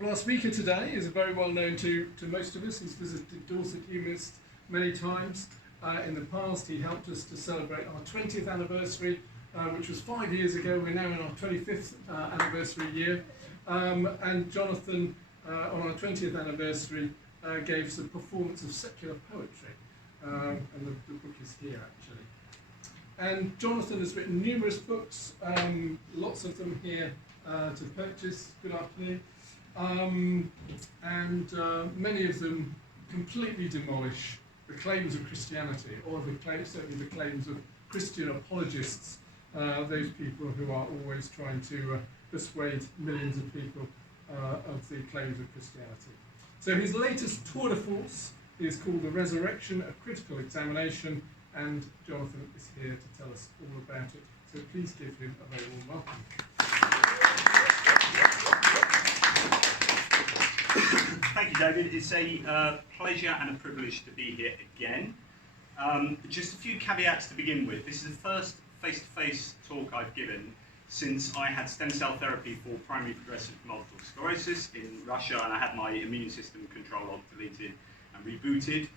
Well, our speaker today is very well known to most of us. He's visited Dorset Humanists many times. In the past, he helped us to celebrate our 20th anniversary, which was 5 years ago. We're now in our 25th anniversary year. And Jonathan, on our 20th anniversary, gave us a performance of secular poetry. And the book is here, actually. And Jonathan has written numerous books, lots of them here to purchase. Good afternoon. Many of them completely demolish the claims of Christianity, or certainly the claims of Christian apologists, those people who are always trying to persuade millions of people of the claims of Christianity. So his latest tour de force is called The Resurrection, a critical examination, and Jonathan is here to tell us all about it. So please give him a very warm welcome. Thank you, David. It's a pleasure and a privilege to be here again. Just a few caveats to begin with. This is the first face-to-face talk I've given since I had stem cell therapy for primary progressive multiple sclerosis in Russia, and I had my immune system control deleted and rebooted.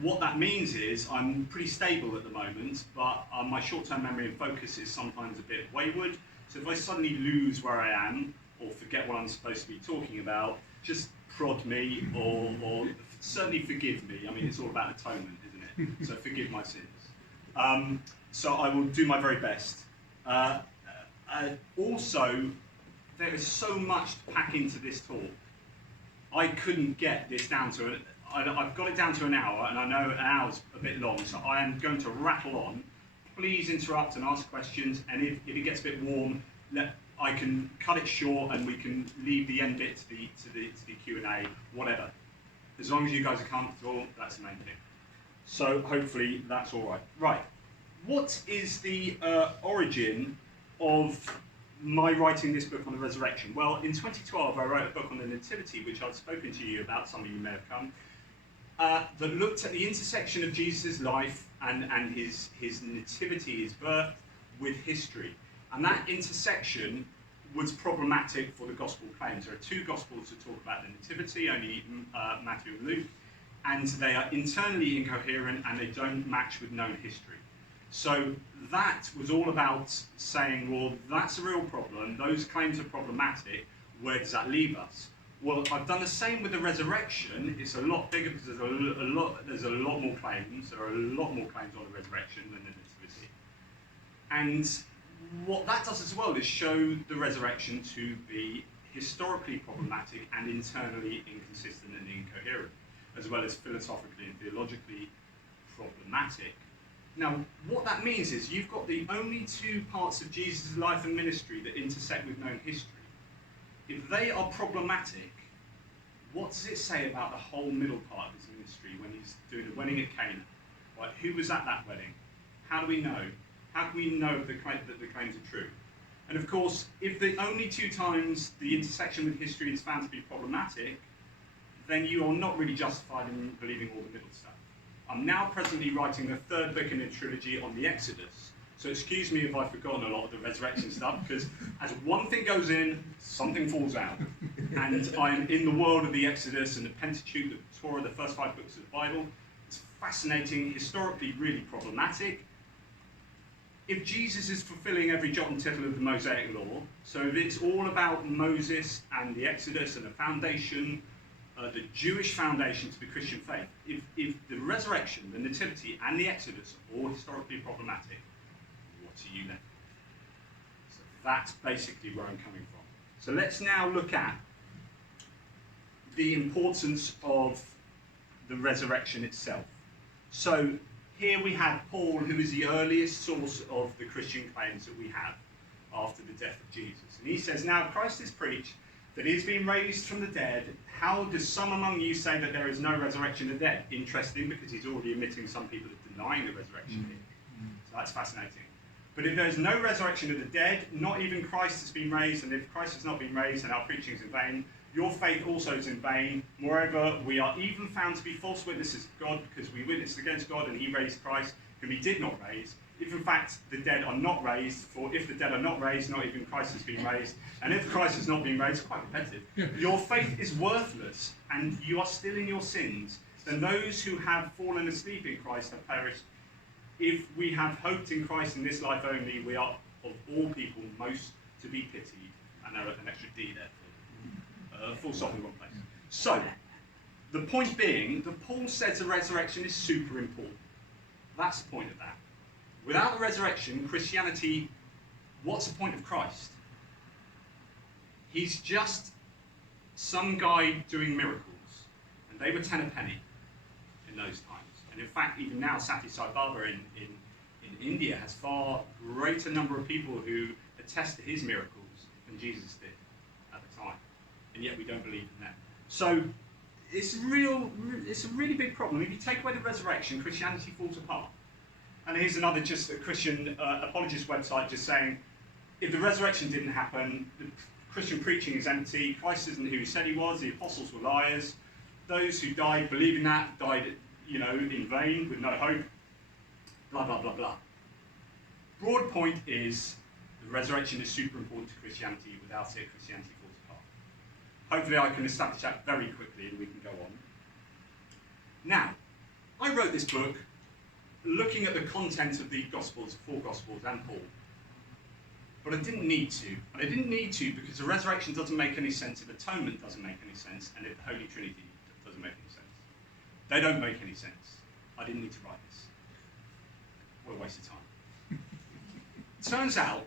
What that means is I'm pretty stable at the moment, but my short-term memory and focus is sometimes a bit wayward. So if I suddenly lose where I am or forget what I'm supposed to be talking about, just prod me or certainly forgive me. I mean, it's all about atonement, isn't it? So forgive my sins. So I will do my very best. Also, there is so much to pack into this talk. I couldn't get this down to I've got it down to an hour, and I know an hour's a bit long, so I am going to rattle on. Please interrupt and ask questions, and if it gets a bit warm, I can cut it short, and we can leave the end bit to the Q&A, whatever. As long as you guys are comfortable, that's the main thing. So hopefully that's all right. Right, what is the origin of my writing this book on the resurrection? Well, in 2012, I wrote a book on the Nativity, which I've spoken to you about, some of you may have come, that looked at the intersection of Jesus' life and his nativity, his birth, with history. And that intersection was problematic for the gospel claims. There are two gospels that talk about the nativity, only Matthew and Luke, and they are internally incoherent and they don't match with known history. So that was all about saying, well, that's a real problem, those claims are problematic, where does that leave us? Well, I've done the same with the resurrection. It's a lot bigger because there's a lot more claims. There are a lot more claims on the resurrection than the nativity. And what that does as well is show the resurrection to be historically problematic and internally inconsistent and incoherent, as well as philosophically and theologically problematic. Now, what that means is you've got the only two parts of Jesus' life and ministry that intersect with known history. If they are problematic, what does it say about the whole middle part of his ministry when he's doing the wedding at Cana? Right, who was at that wedding? How do we know? How can we know that the claims are true? And of course, if the only two times the intersection with history is found to be problematic, then you are not really justified in believing all the middle stuff. I'm now presently writing the third book in a trilogy on the Exodus. So excuse me if I've forgotten a lot of the resurrection stuff, because as one thing goes in, something falls out. And I'm in the world of the Exodus and the Pentateuch, the Torah, the first 5 books of the Bible. It's fascinating, historically really problematic. If Jesus is fulfilling every jot and tittle of the Mosaic law, so if it's all about Moses and the Exodus and the foundation, the Jewish foundation to the Christian faith, if the resurrection, the nativity, and the Exodus are all historically problematic, what are you left with? So that's basically where I'm coming from. So let's now look at the importance of the resurrection itself. So here we have Paul, who is the earliest source of the Christian claims that we have after the death of Jesus. And he says, now Christ is preached that he has been raised from the dead. How do some among you say that there is no resurrection of the dead? Interesting, because he's already admitting some people are denying the resurrection here. So that's fascinating. But if there is no resurrection of the dead, not even Christ has been raised, and if Christ has not been raised, then our preaching is in vain. Your faith also is in vain. Moreover, we are even found to be false witnesses of God, because we witnessed against God and he raised Christ, whom he did not raise, if in fact the dead are not raised, for if the dead are not raised, not even Christ has been raised, and if Christ has not been raised, quite repetitive, your faith is worthless, and you are still in your sins, then those who have fallen asleep in Christ have perished. If we have hoped in Christ in this life only, we are of all people most to be pitied. And there an extra D there. Full stop in the wrong place. So, the point being that Paul says the resurrection is super important. That's the point of that. Without the resurrection, Christianity, what's the point of Christ? He's just some guy doing miracles. And they were 10 a penny in those times. And in fact, even now, Sati Sai Baba in India has far greater number of people who attest to his miracles than Jesus did at the time. And yet we don't believe in them. So it's a really big problem. If you take away the resurrection, Christianity falls apart. And here's another just a Christian apologist website just saying, if the resurrection didn't happen, the Christian preaching is empty, Christ isn't who he said he was, the apostles were liars, those who died believing that died, in vain with no hope, blah, blah, blah, blah. Broad point is the resurrection is super important to Christianity. Without it, Christianity falls apart. Hopefully I can establish that very quickly and we can go on. Now, I wrote this book looking at the content of the Gospels, four Gospels and Paul. But I didn't need to. And I didn't need to because the resurrection doesn't make any sense if atonement doesn't make any sense and if the Holy Trinity doesn't make any sense. They don't make any sense. I didn't need to write this. What a waste of time. Turns out,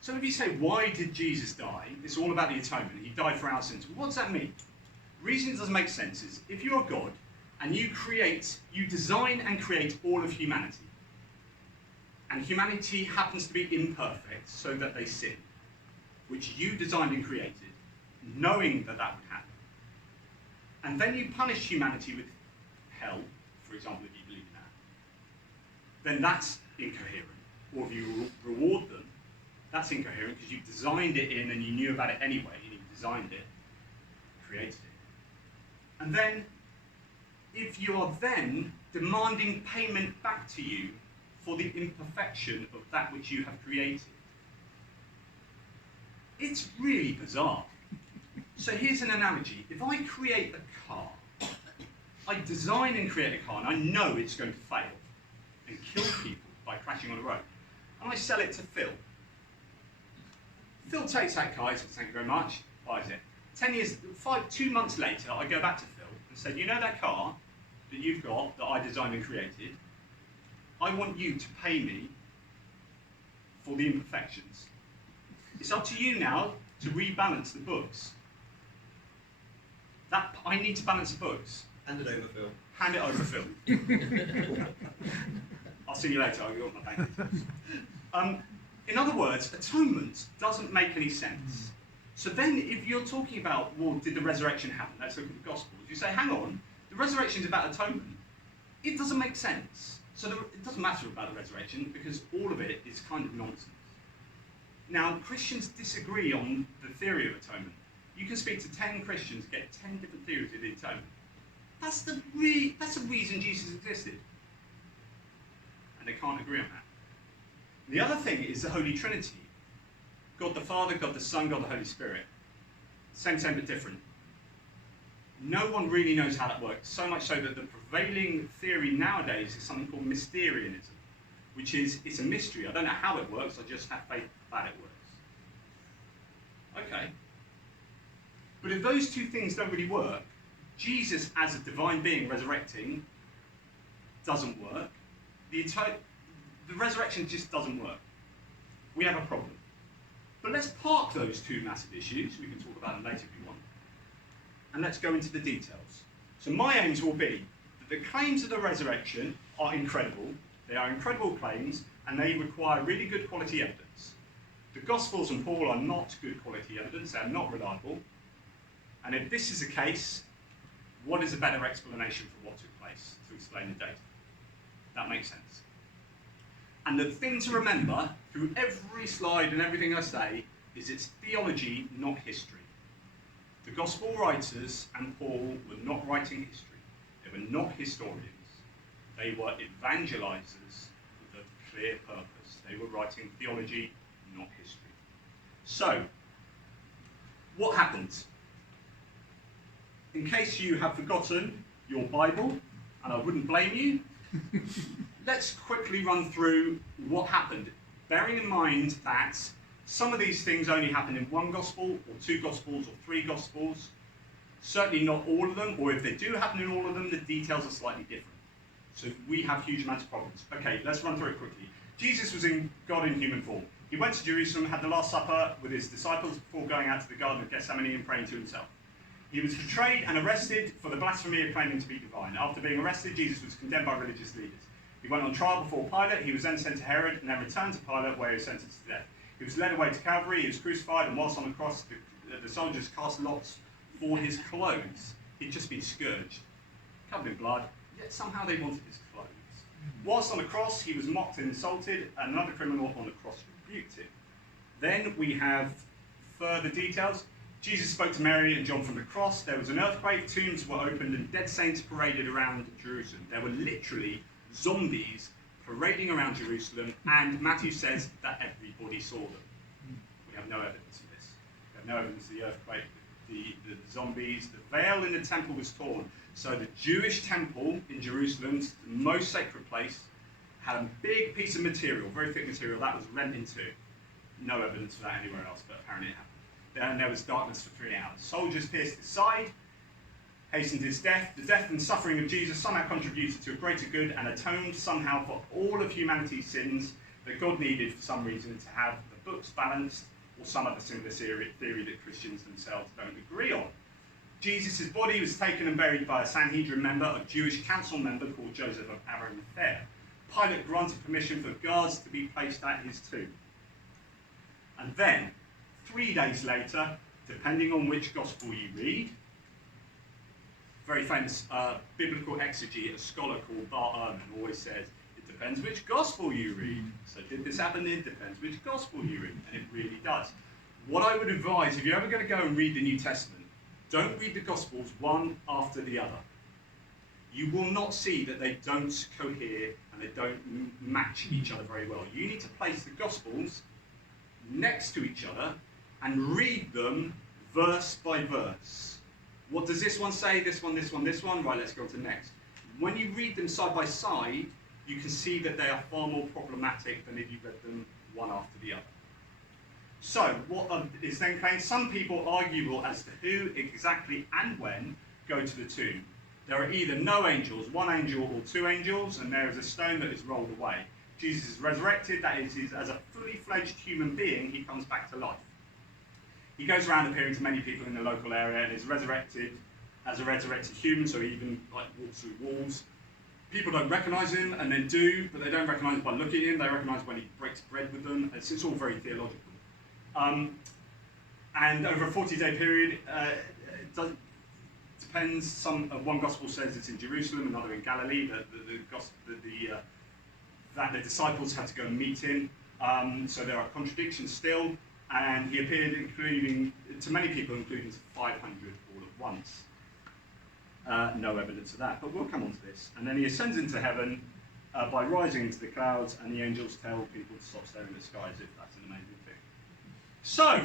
some of you say, why did Jesus die? It's all about the atonement. He died for our sins. What does that mean? The reason it doesn't make sense is if you're God and you design and create all of humanity, and humanity happens to be imperfect so that they sin, which you designed and created, knowing that that would happen, and then you punish humanity with hell, for example, if you believe in that, then that's incoherent. Or if you reward them, that's incoherent because you designed it in and you knew about it anyway, and you designed it, created it. And then, if you are then demanding payment back to you for the imperfection of that which you have created, it's really bizarre. So here's an analogy. If I create a car, I design and create a car, and I know it's going to fail and kill people by crashing on the road, and I sell it to Phil. Phil takes that car, he says, thank you very much, buys it. 2 months later, I go back to Phil and say, you know that car that you've got, that I designed and created, I want you to pay me for the imperfections. It's up to you now to rebalance the books. I need to balance the books. Hand it over, Phil. Hand it over, Phil. I'll see you later, I'll get my bank details. In other words, atonement doesn't make any sense. So then if you're talking about, well, did the resurrection happen? Let's look at the Gospels. You say, hang on, the resurrection is about atonement. It doesn't make sense. So it doesn't matter about the resurrection because all of it is kind of nonsense. Now, Christians disagree on the theory of atonement. You can speak to 10 Christians, get 10 different theories of the atonement. That's the reason Jesus existed. And they can't agree on that. The other thing is the Holy Trinity. God the Father, God the Son, God the Holy Spirit. Same but different. No one really knows how that works, so much so that the prevailing theory nowadays is something called Mysterianism, which is, it's a mystery. I don't know how it works, I just have faith that it works. Okay. But if those two things don't really work, Jesus as a divine being resurrecting doesn't work. The resurrection just doesn't work. We have a problem. But let's park those two massive issues. We can talk about them later if you want. And let's go into the details. So my aims will be that the claims of the resurrection are incredible. They are incredible claims, and they require really good quality evidence. The Gospels and Paul are not good quality evidence. They are not reliable. And if this is the case, what is a better explanation for what took place to explain the data? That makes sense. And the thing to remember through every slide and everything I say is it's theology, not history. The Gospel writers and Paul were not writing history. They were not historians. They were evangelizers with a clear purpose. They were writing theology, not history. So, what happened? In case you have forgotten your Bible, and I wouldn't blame you, let's quickly run through what happened, bearing in mind that some of these things only happen in one gospel, or two gospels, or three gospels. Certainly not all of them, or if they do happen in all of them, the details are slightly different. So we have huge amounts of problems. Okay, let's run through it quickly. Jesus was God in human form. He went to Jerusalem, had the Last Supper with his disciples before going out to the Garden of Gethsemane and praying to himself. He was betrayed and arrested for the blasphemy of claiming to be divine. After being arrested, Jesus was condemned by religious leaders. He went on trial before Pilate. He was then sent to Herod and then returned to Pilate, where he was sentenced to death. He was led away to Calvary. He was crucified, and whilst on the cross, the soldiers cast lots for his clothes. He'd just been scourged, covered in blood, yet somehow they wanted his clothes. Whilst on the cross, he was mocked and insulted, and another criminal on the cross rebuked him. Then we have further details. Jesus spoke to Mary and John from the cross. There was an earthquake, tombs were opened, and dead saints paraded around Jerusalem. There were literally zombies parading around Jerusalem, and Matthew says that everybody saw them. We have no evidence of this. We have no evidence of the earthquake, the zombies. The veil in the temple was torn. So the Jewish temple in Jerusalem, the most sacred place, had a big piece of material, very thick material, that was rent in two. No evidence of that anywhere else, but apparently it happened. Then there was darkness for 3 hours. Soldiers pierced his side, hastened his death. The death and suffering of Jesus somehow contributed to a greater good and atoned somehow for all of humanity's sins that God needed for some reason to have the books balanced, or some other similar theory that Christians themselves don't agree on. Jesus' body was taken and buried by a Sanhedrin member, a Jewish council member called Joseph of Arimathea. Pilate granted permission for guards to be placed at his tomb. And then, 3 days later, depending on which gospel you read, very famous biblical exegete, a scholar called Bar Ehrman, always says, it depends which gospel you read. So did this happen? It depends which gospel you read, and it really does. What I would advise, if you're ever going to go and read the New Testament, don't read the gospels one after the other. You will not see that they don't cohere and they don't match each other very well. You need to place the gospels next to each other and read them verse by verse. What does this one say? This one, this one, this one? Right, let's go on to the next. When you read them side by side, you can see that they are far more problematic than if you read them one after the other. So, what is then claimed? Some people argue as to who exactly and when go to the tomb. There are either no angels, one angel, or two angels, and there is a stone that is rolled away. Jesus is resurrected, that is, as a fully fledged human being, he comes back to life. He goes around appearing to many people in the local area and is resurrected as a resurrected human, so he even walks through walls. People don't recognise him, and then do, but they don't recognise him by looking at him. They recognise when he breaks bread with them. It's all very theological. And over a 40-day period, it depends. One gospel says it's in Jerusalem, another in Galilee. That the disciples had to go and meet him. So there are contradictions still. And he appeared, to many people, including to 500 all at once. No evidence of that, but we'll come on to this. And then he ascends into heaven by rising into the clouds, and the angels tell people to stop staring at the sky as if that's an amazing thing. So,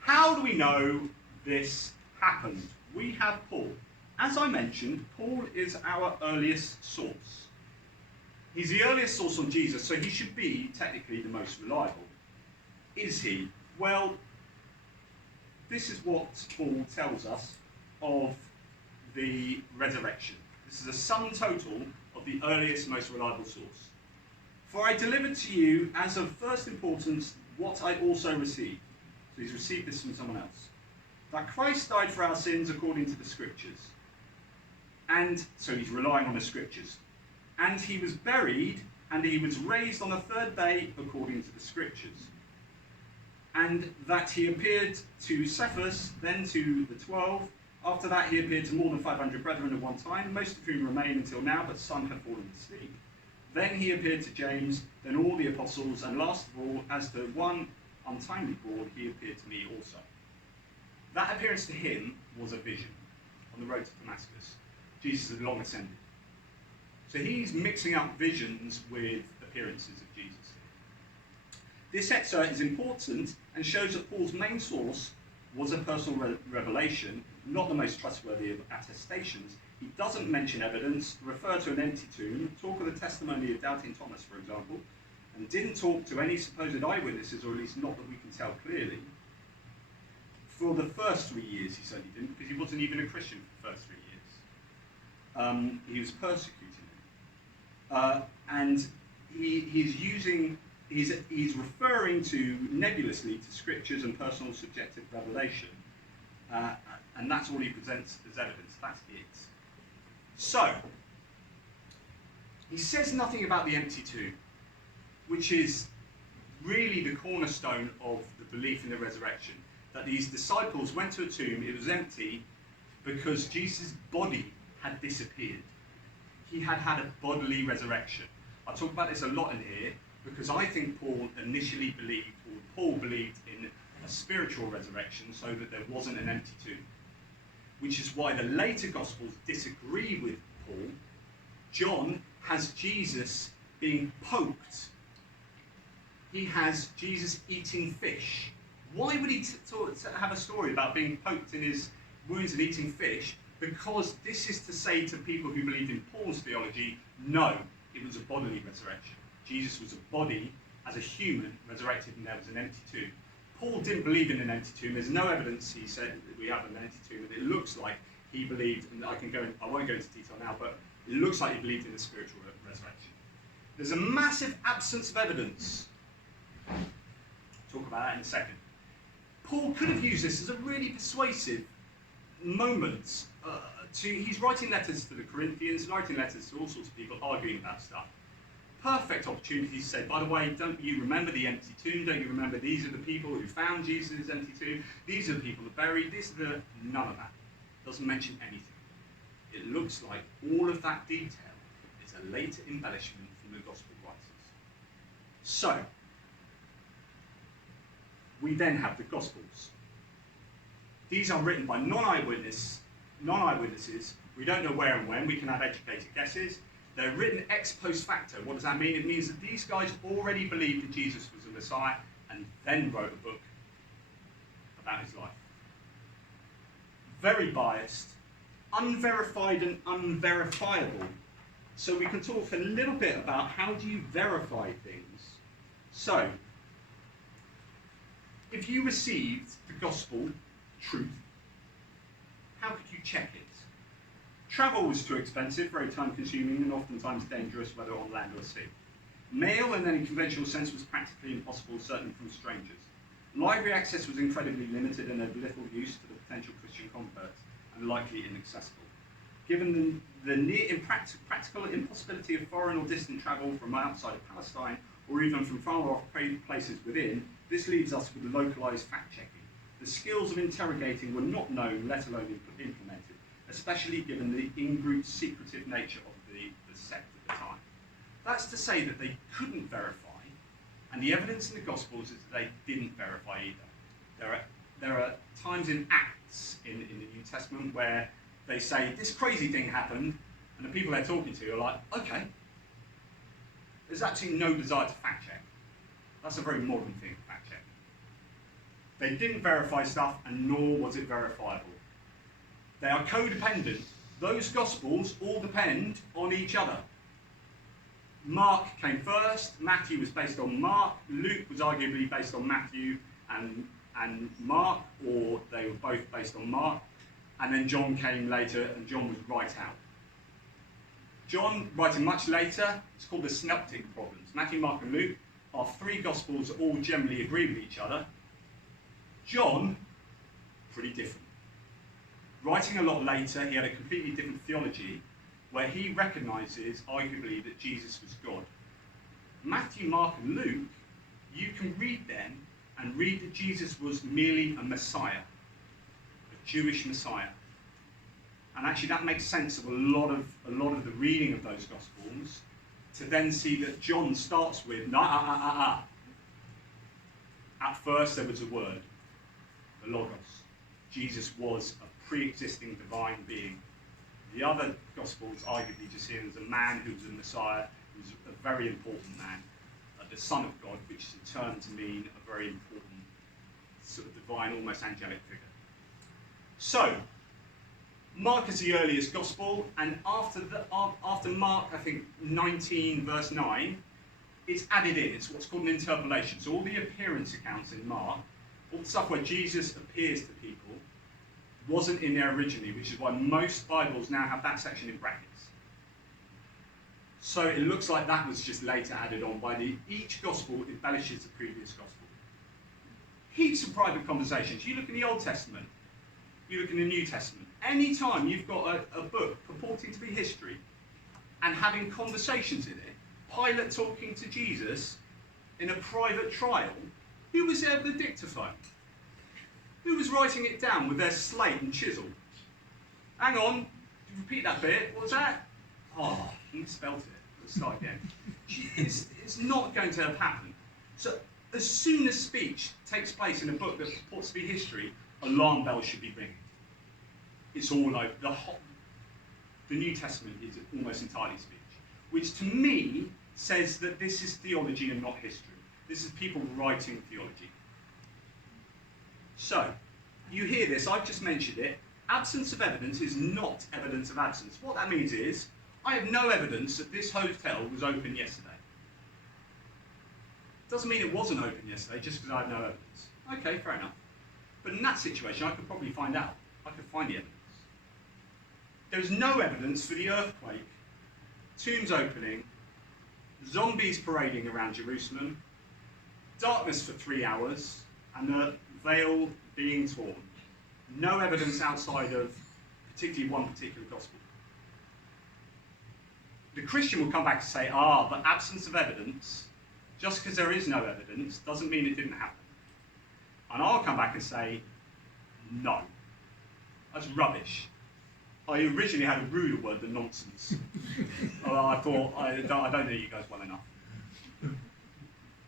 how do we know this happened? We have Paul. As I mentioned, Paul is our earliest source. He's the earliest source on Jesus, so he should be technically the most reliable. Is he? Well, this is what Paul tells us of the resurrection. This is a sum total of the earliest, most reliable source. For I delivered to you as of first importance what I also received. So he's received this from someone else. That Christ died for our sins according to the Scriptures. And so he's relying on the Scriptures. And he was buried, and he was raised on the third day according to the Scriptures. And that he appeared to Cephas, then to the 12. After that he appeared to more than 500 brethren at one time, most of whom remain until now, but some have fallen asleep. Then he appeared to James, then all the apostles, and last of all, as to one untimely born, he appeared to me also. That appearance to him was a vision on the road to Damascus. Jesus had long ascended. So he's mixing up visions with appearances of Jesus. This excerpt is important and shows that Paul's main source was a personal revelation, not the most trustworthy of attestations. He doesn't mention evidence, refer to an empty tomb, talk of the testimony of doubting Thomas, for example, and didn't talk to any supposed eyewitnesses, or at least not that we can tell clearly. For the first 3 years, he certainly didn't, because he wasn't even a Christian for the first 3 years. He was persecuting them. And he's referring to nebulously to scriptures and personal subjective revelation. And that's all he presents as evidence. That's it. So, he says nothing about the empty tomb, which is really the cornerstone of the belief in the resurrection. That these disciples went to a tomb, it was empty, because Jesus' body had disappeared. He had had a bodily resurrection. I talk about this a lot in here, because I think Paul initially believed, or Paul believed in a spiritual resurrection, so that there wasn't an empty tomb. Which is why the later Gospels disagree with Paul. John has Jesus being poked. He has Jesus eating fish. Why would he have a story about being poked in his wounds and eating fish? Because this is to say to people who believed in Paul's theology, no, it was a bodily resurrection. Jesus was a body, as a human, resurrected, and there was an empty tomb. Paul didn't believe in an empty tomb. There's no evidence he said that we have an empty tomb, and it looks like he believed, and I won't go into detail now, but it looks like he believed in the spiritual resurrection. There's a massive absence of evidence. I'll talk about that in a second. Paul could have used this as a really persuasive moment. He's writing letters to the Corinthians, writing letters to all sorts of people, arguing about stuff. Perfect opportunity to say, by the way, don't you remember the empty tomb? Don't you remember these are the people who found Jesus' empty tomb? These are the people that buried. None of that. Doesn't mention anything. It looks like all of that detail is a later embellishment from the gospel writers. So, we then have the Gospels. These are written by non-eyewitnesses. We don't know where and when. We can have educated guesses. They're written ex post facto. What does that mean? It means that these guys already believed that Jesus was the Messiah and then wrote a book about his life. Very biased, unverified and unverifiable. So we can talk a little bit about how do you verify things. So, if you received the gospel truth, how could you check it? Travel was too expensive, very time-consuming, and oftentimes dangerous, whether on land or sea. Mail, in any conventional sense, was practically impossible, certainly from strangers. Library access was incredibly limited and of little use to the potential Christian converts, and likely inaccessible. Given the near practical impossibility of foreign or distant travel from outside of Palestine, or even from far-off places within, this leaves us with localised fact-checking. The skills of interrogating were not known, let alone implemented, especially given the in-group secretive nature of the sect at the time. That's to say that they couldn't verify, and the evidence in the Gospels is that they didn't verify either. There are times in Acts in the New Testament where they say, this crazy thing happened, and the people they're talking to are like, okay. There's actually no desire to fact check. That's a very modern thing, fact check. They didn't verify stuff, and nor was it verifiable. They are codependent. Those Gospels all depend on each other. Mark came first, Matthew was based on Mark, Luke was arguably based on Matthew and Mark, or they were both based on Mark, and then John came later, and John was right out. John, writing much later, it's called the synoptic problems. Matthew, Mark, and Luke are three Gospels that all generally agree with each other. John, pretty different. Writing a lot later, he had a completely different theology, where he recognises, arguably, that Jesus was God. Matthew, Mark, and Luke, you can read them and read that Jesus was merely a Messiah, a Jewish Messiah. And actually that makes sense of a lot of the reading of those Gospels, to then see that John starts with, At first there was a word, the Logos. Jesus was a pre-existing divine being. The other Gospels arguably just see him as a man who was a Messiah, who was a very important man, the Son of God, which is a term to mean a very important, sort of divine, almost angelic figure. So, Mark is the earliest Gospel, and after Mark, I think 19 verse 9, it's added in. It's what's called an interpolation. So all the appearance accounts in Mark, all the stuff where Jesus appears to people, wasn't in there originally, which is why most Bibles now have that section in brackets. So it looks like that was just later added on by each Gospel embellishes the previous Gospel. Heaps of private conversations. You look in the Old Testament, you look in the New Testament. Any time you've got a book purporting to be history and having conversations in it, Pilate talking to Jesus in a private trial, who was there with the dictaphone? Who was writing it down with their slate and chisel? Hang on, repeat that bit, what was that? Oh, he spelt it. Let's start again. It's not going to have happened. So as soon as speech takes place in a book that purports to be history, alarm bells should be ringing. It's all over. The New Testament is almost entirely speech, which to me says that this is theology and not history. This is people writing theology. So, you hear this, I've just mentioned it. Absence of evidence is not evidence of absence. What that means is, I have no evidence that this hotel was open yesterday. Doesn't mean it wasn't open yesterday just because I have no evidence. Okay, fair enough. But in that situation, I could probably find out. I could find the evidence. There's no evidence for the earthquake, tombs opening, zombies parading around Jerusalem, darkness for 3 hours, and the veil being torn. No evidence outside of particularly one particular gospel. The Christian will come back and say, but absence of evidence, just because there is no evidence, doesn't mean it didn't happen. And I'll come back and say, no, that's rubbish. I originally had a ruder word than nonsense. I thought, I don't know you guys well enough.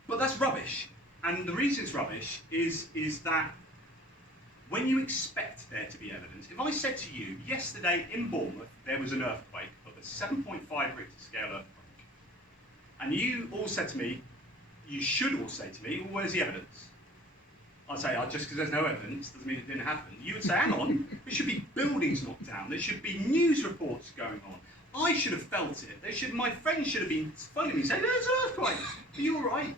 But that's rubbish. And the reason it's rubbish is that when you expect there to be evidence, if I said to you, yesterday in Bournemouth, there was an earthquake of a 7.5 Richter scale earthquake, and you all said to me, you should all say to me, well, where's the evidence? I'd say, just because there's no evidence doesn't mean it didn't happen. You would say, hang on, there should be buildings knocked down, there should be news reports going on. I should have felt it. My friends should have been phoning me saying, there's an earthquake. Are you all right?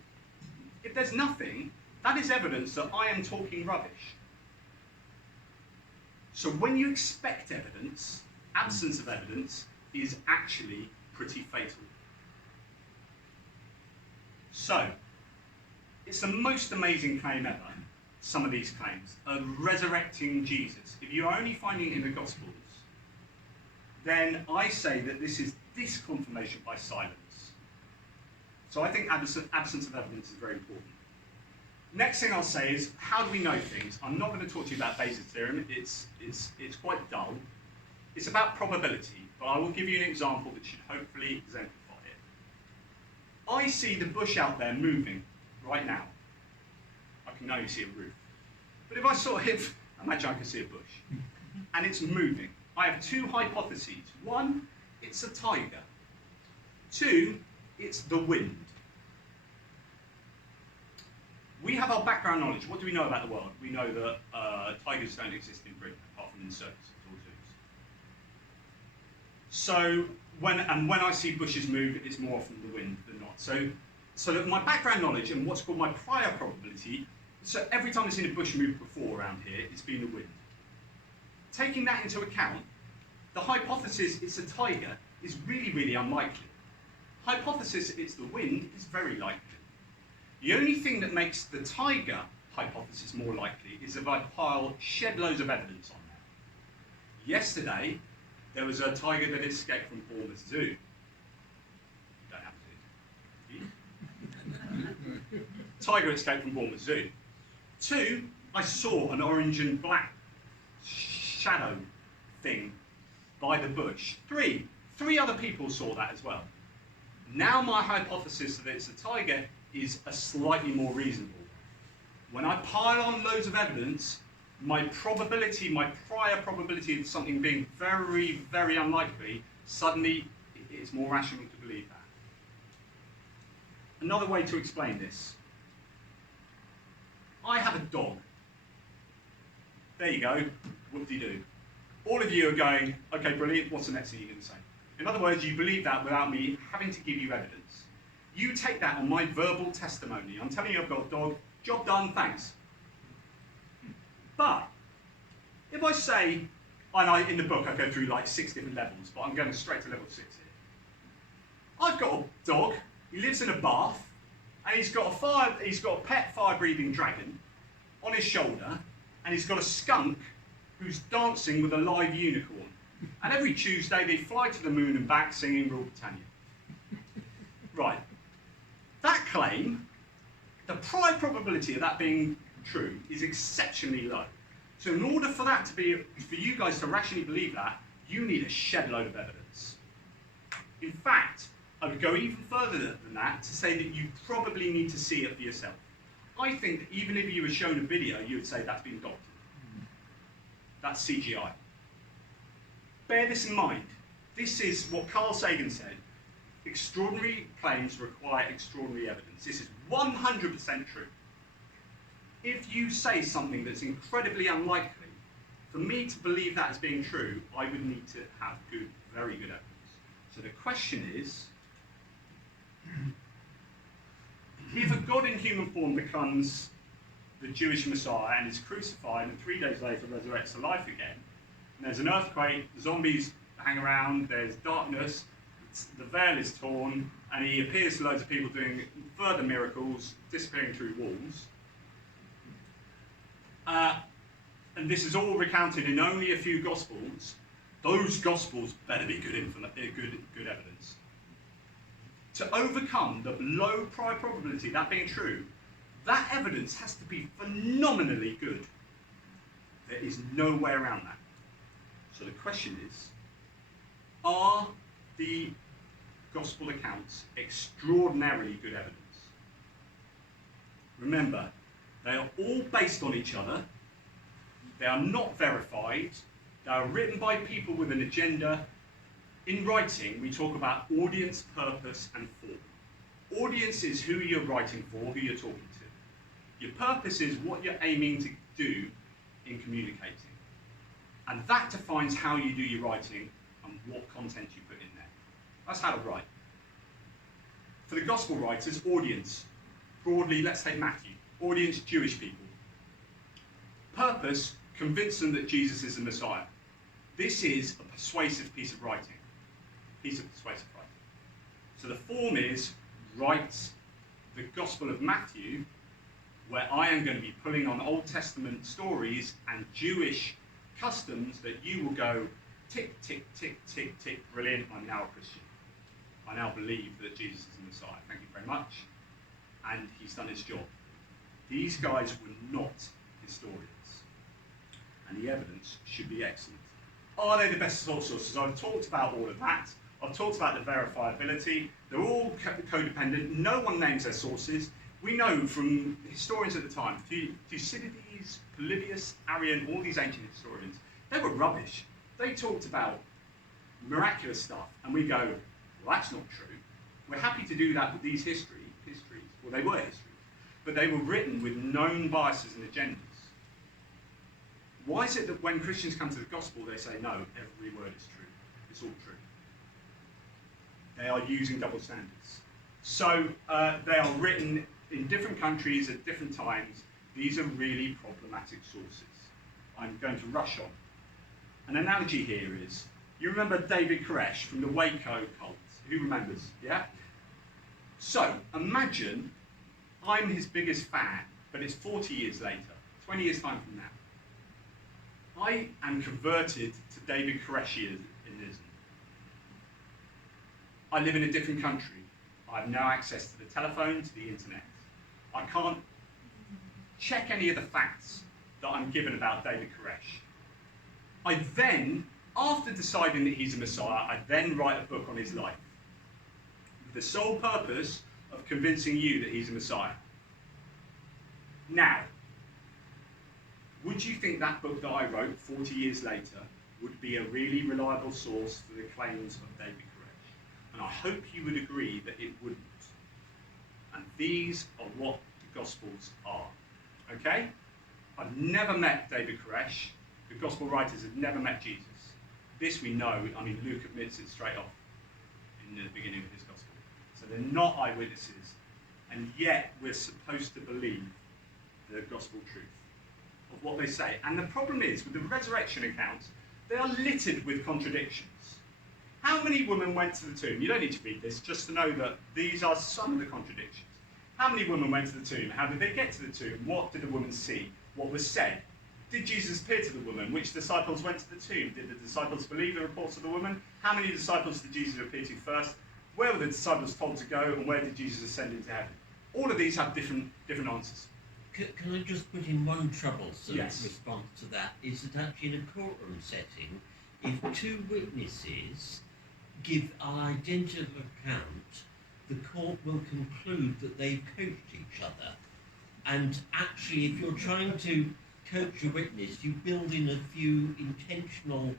If there's nothing, that is evidence that I am talking rubbish. So when you expect evidence, absence of evidence is actually pretty fatal. So, it's the most amazing claim ever, some of these claims, of resurrecting Jesus. If you're only finding it in the Gospels, then I say that this is disconfirmation by silence. So I think absence of evidence is very important. Next thing I'll say is, how do we know things? I'm not going to talk to you about Bayes' theorem. It's quite dull. It's about probability, but I will give you an example that should hopefully exemplify it. I see the bush out there moving right now. I can only see a roof. But if I imagine I can see a bush, and it's moving. I have two hypotheses. One, it's a tiger. Two, it's the wind. We have our background knowledge. What do we know about the world? We know that tigers don't exist in Britain, apart from in circuses or zoos. So when I see bushes move, it's more often the wind than not. So that my background knowledge and what's called my prior probability, so every time I've seen a bush move before around here, it's been the wind. Taking that into account, the hypothesis it's a tiger is really, really unlikely. Hypothesis it's the wind is very likely. The only thing that makes the tiger hypothesis more likely is if I pile shed loads of evidence on there. Yesterday, there was a tiger that escaped from Bournemouth Zoo. You don't have to, do you? Tiger escaped from Bournemouth Zoo. Two, I saw an orange and black shadow thing by the bush. Three other people saw that as well. Now my hypothesis that it's a tiger is a slightly more reasonable. When I pile on loads of evidence, my prior probability of something being very, very unlikely, suddenly it's more rational to believe that. Another way to explain this. I have a dog. There you go, whoop-de-doo. All of you are going, okay, brilliant, what's the next thing you're going to say? In other words, you believe that without me having to give you evidence. You take that on my verbal testimony. I'm telling you I've got a dog, job done, thanks. But, if I say, in the book I go through like 6 different levels, but I'm going straight to level 6 here. I've got a dog, he lives in a bath, and he's got a pet fire-breathing dragon on his shoulder, and he's got a skunk who's dancing with a live unicorn. And every Tuesday they fly to the moon and back singing Rule Britannia. Right. That claim, the prior probability of that being true is exceptionally low. So in order for that to be, for you guys to rationally believe that, you need a shed load of evidence. In fact, I would go even further than that to say that you probably need to see it for yourself. I think that even if you were shown a video, you would say that's been doctored. That's CGI. Bear this in mind. This is what Carl Sagan said. Extraordinary claims require extraordinary evidence. This is 100% true. If you say something that's incredibly unlikely, for me to believe that as being true, I would need to have very good evidence. So the question is, if a God in human form becomes the Jewish Messiah and is crucified and 3 days later resurrects to life again, and there's an earthquake, zombies hang around, there's darkness, the veil is torn, and he appears to loads of people doing further miracles, disappearing through walls. And this is all recounted in only a few Gospels. Those Gospels better be good evidence. To overcome the low prior probability of that being true, that evidence has to be phenomenally good. There is no way around that. So the question is, are the Gospel accounts extraordinarily good evidence? Remember, they are all based on each other. They are not verified. They are written by people with an agenda. In writing, we talk about audience, purpose, and form. Audience is who you're writing for, who you're talking to. Your purpose is what you're aiming to do in communicating. And that defines how you do your writing and what content you put in there. That's how to write. For the gospel writers, audience. Broadly, let's take Matthew. Audience, Jewish people. Purpose, convince them that Jesus is the Messiah. This is a persuasive piece of writing. So the form is, write the Gospel of Matthew, where I am going to be pulling on Old Testament stories and Jewish customs that you will go, tick, tick, tick, tick, tick, brilliant, I'm now a Christian. I now believe that Jesus is the Messiah. Thank you very much. And he's done his job. These guys were not historians. And the evidence should be excellent. Are they the best sources? I've talked about all of that. I've talked about the verifiability. They're all codependent. No one names their sources. We know from historians at the time, Thucydides, Polybius, Arian, all these ancient historians, they were rubbish. They talked about miraculous stuff, and we go, well, that's not true. We're happy to do that with these histories. Well, they were histories. But they were written with known biases and agendas. Why is it that when Christians come to the gospel, they say, no, every word is true. It's all true. They are using double standards. So they are written in different countries at different times. These are really problematic sources. I'm going to rush on. An analogy here is, you remember David Koresh from the Waco cult? Who remembers? Yeah? So imagine I'm his biggest fan, but it's 40 years later, 20 years time from now. I am converted to David Koreshianism. I live in a different country. I have no access to the telephone, to the internet. I can't check any of the facts that I'm given about David Koresh. I then, after deciding that he's a Messiah, I then write a book on his life. With the sole purpose of convincing you that he's a Messiah. Now, would you think that book that I wrote 40 years later would be a really reliable source for the claims of David Koresh? And I hope you would agree that it wouldn't. And these are what the Gospels are. Okay? I've never met David Koresh. The Gospel writers have never met Jesus. This we know. I mean, Luke admits it straight off in the beginning of his Gospel. So they're not eyewitnesses. And yet we're supposed to believe the Gospel truth of what they say. And the problem is, with the resurrection accounts, they are littered with contradictions. How many women went to the tomb? You don't need to read this, just to know that these are some of the contradictions. How many women went to the tomb? How did they get to the tomb? What did the woman see? What was said? Did Jesus appear to the woman? Which disciples went to the tomb? Did the disciples believe the reports of the woman? How many disciples did Jesus appear to first? Where were the disciples told to go? And where did Jesus ascend into heaven? All of these have different answers. Can I just put in one troublesome Yes. response to that? Is that actually in a courtroom setting, if two witnesses give an identical account, the court will conclude that they've coached each other. And actually, if you're trying to coach a witness, you build in a few intentional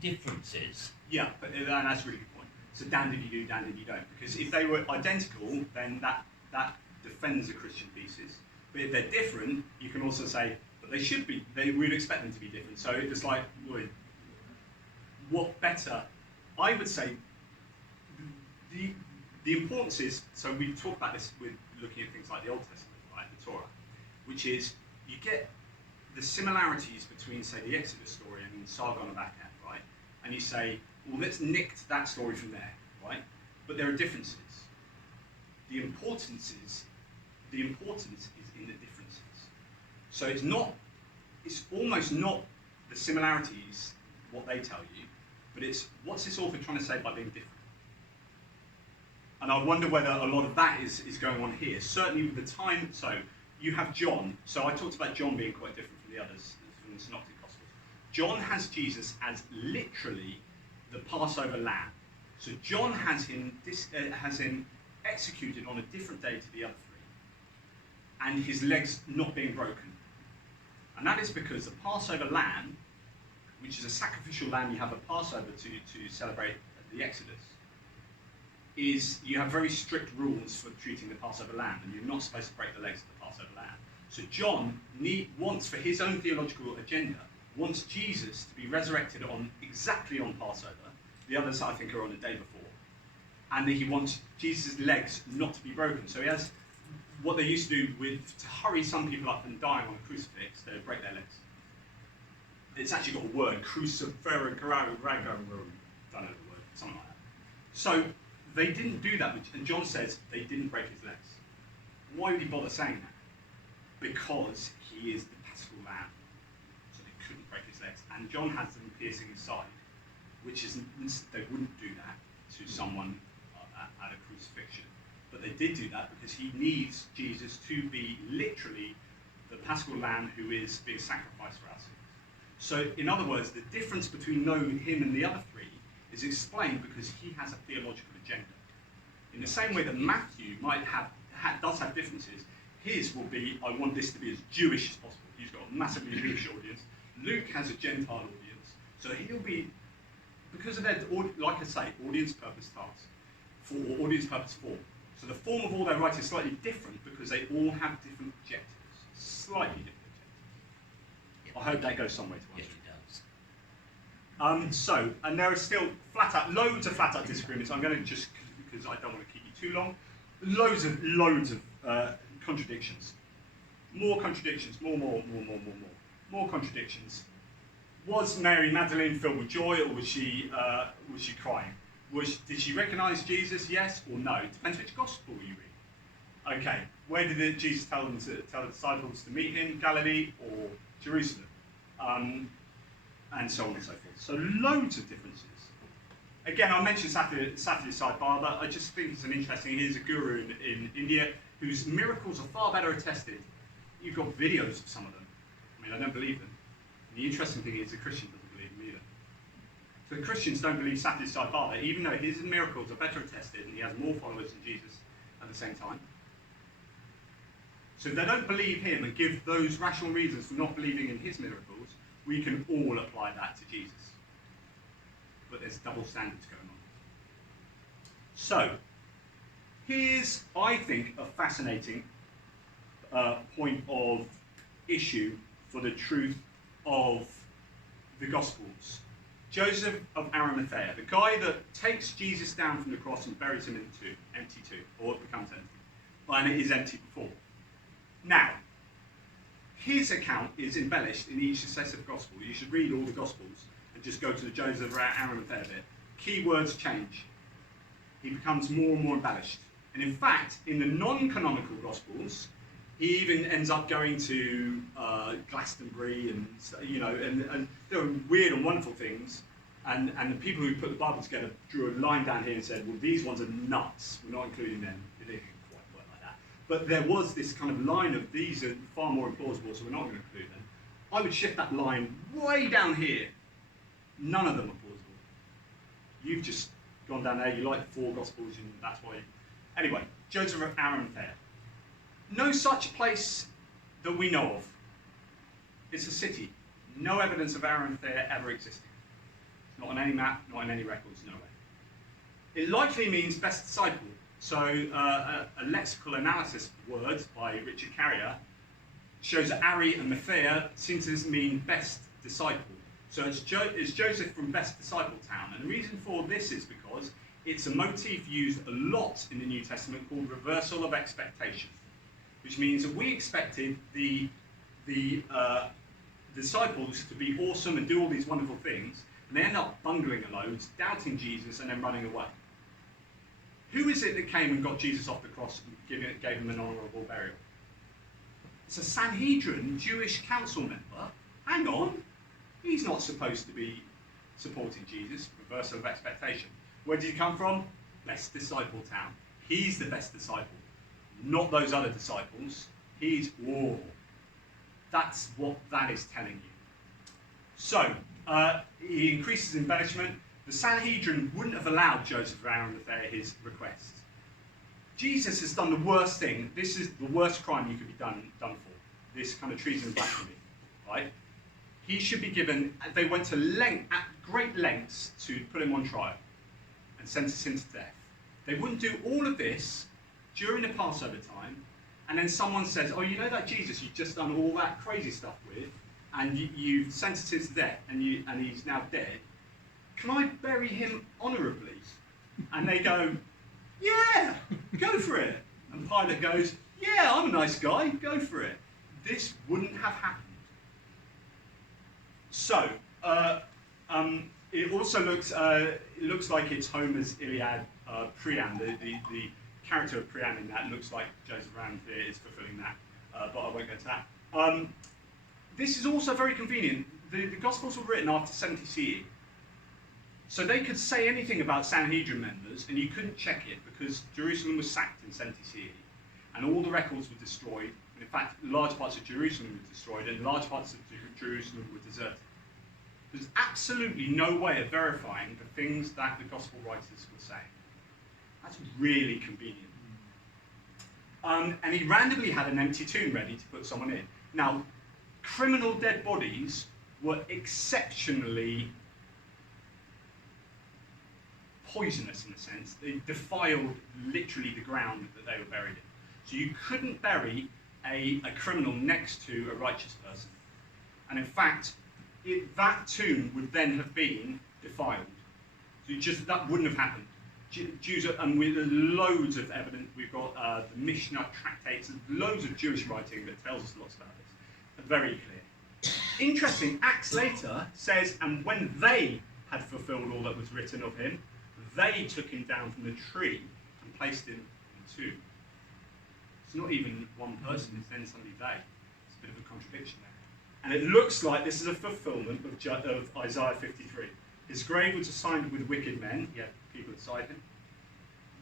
differences. Yeah, but that's a really good point. So Dan did you do, Dan did you don't. Because if they were identical, then that defends the Christian thesis. But if they're different, you can also say, but they should be, we'd expect them to be different. So it's like, well, what better? I would say the importance is, so we talk about this with looking at things like the Old Testament, right, the Torah, which is you get the similarities between, say, the Exodus story and Sargon of Akkad, right? And you say, well, let's nick that story from there, right? But there are differences. The importance is in the differences. So it's almost not the similarities, what they tell you, but it's what's this author trying to say by being different? And I wonder whether a lot of that is going on here. Certainly with the time, so you have John. So I talked about John being quite different from the others, from the Synoptic Gospels. John has Jesus as literally the Passover lamb. So John has him executed on a different day to the other three, and his legs not being broken. And that is because the Passover lamb, which is a sacrificial lamb you have at Passover to celebrate the Exodus, is you have very strict rules for treating the Passover lamb, and you're not supposed to break the legs of the Passover lamb. So John wants, for his own theological agenda, wants Jesus to be resurrected exactly on Passover. The others, I think, are on the day before. And he wants Jesus' legs not to be broken. So he has what they used to do to hurry some people up and dying on a crucifix, they would break their legs. It's actually got a word, cruciferagaro, don't know the word, something like that. So they didn't do that, and John says they didn't break his legs. Why would he bother saying that? Because he is the paschal lamb, so they couldn't break his legs. And John has them piercing his side, which is, they wouldn't do that to someone at a crucifixion. But they did do that because he needs Jesus to be literally the paschal lamb who is being sacrificed for our sins. So, in other words, the difference between him and the other three is explained because he has a theological agenda. In the same way that Matthew does have differences, his will be, I want this to be as Jewish as possible. He's got a massively Jewish audience. Luke has a Gentile audience. So he'll be, because of their, like I say, audience purpose task, or audience purpose form. So the form of all their writing is slightly different because they all have different objectives. Slightly different objectives. I hope that goes some way to answer. Yes, it does. And there are still loads of flat out disagreements. I'm going to just, because I don't want to keep you too long, loads of contradictions. More contradictions, more contradictions. Was Mary Magdalene filled with joy, or was she crying? Did she recognise Jesus? Yes or no? It depends which gospel you read. Okay, where did Jesus tell the disciples to meet him? Galilee or Jerusalem? And so on and so forth. So loads of differences. Again, I mentioned Saturday's sidebar, but I just think it's an interesting. Here's a guru in India whose miracles are far better attested. You've got videos of some of them. I mean, I don't believe them. And the interesting thing is the Christian doesn't believe them either. So the Christians don't believe Saturday's sidebar, even though his miracles are better attested and he has more followers than Jesus at the same time. So if they don't believe him and give those rational reasons for not believing in his miracles, we can all apply that to Jesus. But there's double standards going on. So, here's, I think, a fascinating point of issue for the truth of the Gospels. Joseph of Arimathea, the guy that takes Jesus down from the cross and buries him in the tomb, empty tomb, or it becomes empty. And it is empty before. Now, his account is embellished in each successive Gospel. You should read all the Gospels and just go to the Joseph of Arimathea bit. Key words change. He becomes more and more embellished. And in fact, in the non-canonical Gospels, he even ends up going to Glastonbury and doing weird and wonderful things. And the people who put the Bible together drew a line down here and said, well, these ones are nuts. We're not including them. It didn't quite work like that. But there was this kind of line of these are far more implausible, so we're not going to include them. I would shift that line way down here. None of them are plausible. You've just gone down there. You like the 4 Gospels, and that's why. Anyway, Joseph of Arimathea. No such place that we know of. It's a city. No evidence of Arimathea ever existing. Not on any map, not in any records, nowhere. It likely means best disciple. So a lexical analysis of words by Richard Carrier shows that Arimathea seems to mean best disciple. So it's Joseph from best disciple town. And the reason for this is because it's a motif used a lot in the New Testament called reversal of expectation, which means that we expected the disciples to be awesome and do all these wonderful things, and they end up bungling a load, doubting Jesus, and then running away. Who is it that came and got Jesus off the cross and gave him an honourable burial? It's a Sanhedrin Jewish council member. Hang on, he's not supposed to be supporting Jesus. Reversal of expectation. Where did he come from? Best disciple town. He's the best disciple, not those other disciples. He's, whoa. That's what that is telling you. So, he increases embellishment. The Sanhedrin wouldn't have allowed Joseph of Arimathea his request. Jesus has done the worst thing. This is the worst crime you could be done for. This kind of treason and blasphemy, right? He should be given. They went to at great lengths to put him on trial and sentence him to death. They wouldn't do all of this during the Passover time, and then someone says, "Oh, you know that Jesus you've just done all that crazy stuff with, and you've sentenced him to death, and he's now dead. Can I bury him honourably?" And they go, "Yeah, go for it." And Pilate goes, "Yeah, I'm a nice guy, go for it." This wouldn't have happened. So, it also looks like it's Homer's Iliad. Priam, the character of Priam in that looks like Joseph of Arimathea is fulfilling that, but I won't go to that. This is also very convenient. The Gospels were written after 70 CE. So they could say anything about Sanhedrin members, and you couldn't check it because Jerusalem was sacked in 70 CE, and all the records were destroyed. In fact, large parts of Jerusalem were destroyed, and large parts of Jerusalem were deserted. There's absolutely no way of verifying the things that the Gospel writers were saying. That's really convenient. And he randomly had an empty tomb ready to put someone in. Now, criminal dead bodies were exceptionally poisonous in a sense. They defiled literally the ground that they were buried in. So you couldn't bury a criminal next to a righteous person. And in fact, that tomb would then have been defiled. So that wouldn't have happened. Jews, and with loads of evidence, we've got the Mishnah tractates, and loads of Jewish writing that tells us lots about this. Very clear. Interesting, Acts later says, and when they had fulfilled all that was written of him, they took him down from the tree and placed him in the tomb. It's not even one person, it's then somebody they. It's a bit of a contradiction there. And it looks like this is a fulfillment of Isaiah 53. His grave was assigned with wicked men, he had people beside him,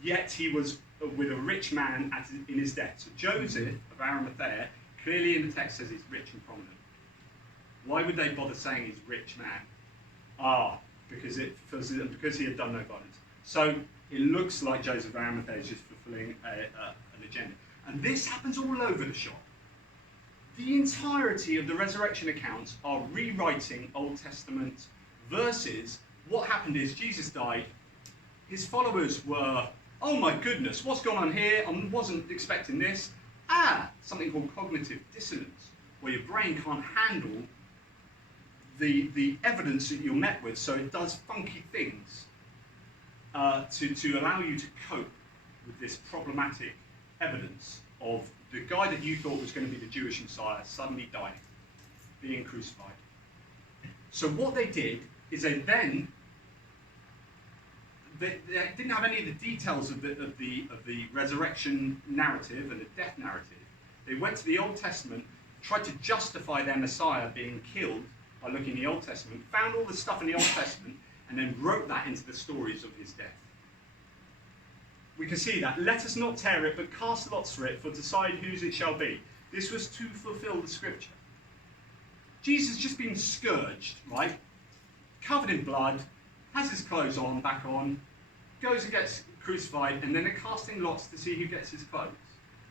yet he was with a rich man in his death. So Joseph of Arimathea, clearly in the text says he's rich and prominent. Why would they bother saying he's rich man? Because he had done no violence. So it looks like Joseph of Arimathea is just fulfilling an agenda. And this happens all over the shop. The entirety of the resurrection accounts are rewriting Old Testament verses. What happened is Jesus died. His followers were, oh my goodness, what's going on here? I wasn't expecting this. Something called cognitive dissonance, where your brain can't handle the evidence that you're met with, so it does funky things to allow you to cope with this problematic evidence of the guy that you thought was going to be the Jewish Messiah suddenly dying, being crucified. So what they did is they didn't have any of the details of the resurrection narrative and the death narrative. They went to the Old Testament, tried to justify their Messiah being killed by looking in the Old Testament, found all the stuff in the Old Testament, and then wrote that into the stories of his death. We can see that. Let us not tear it, but cast lots for it, for decide whose it shall be. This was to fulfill the scripture. Jesus has just been scourged, right? Covered in blood, has his clothes on, back on, goes and gets crucified, and then they're casting lots to see who gets his clothes.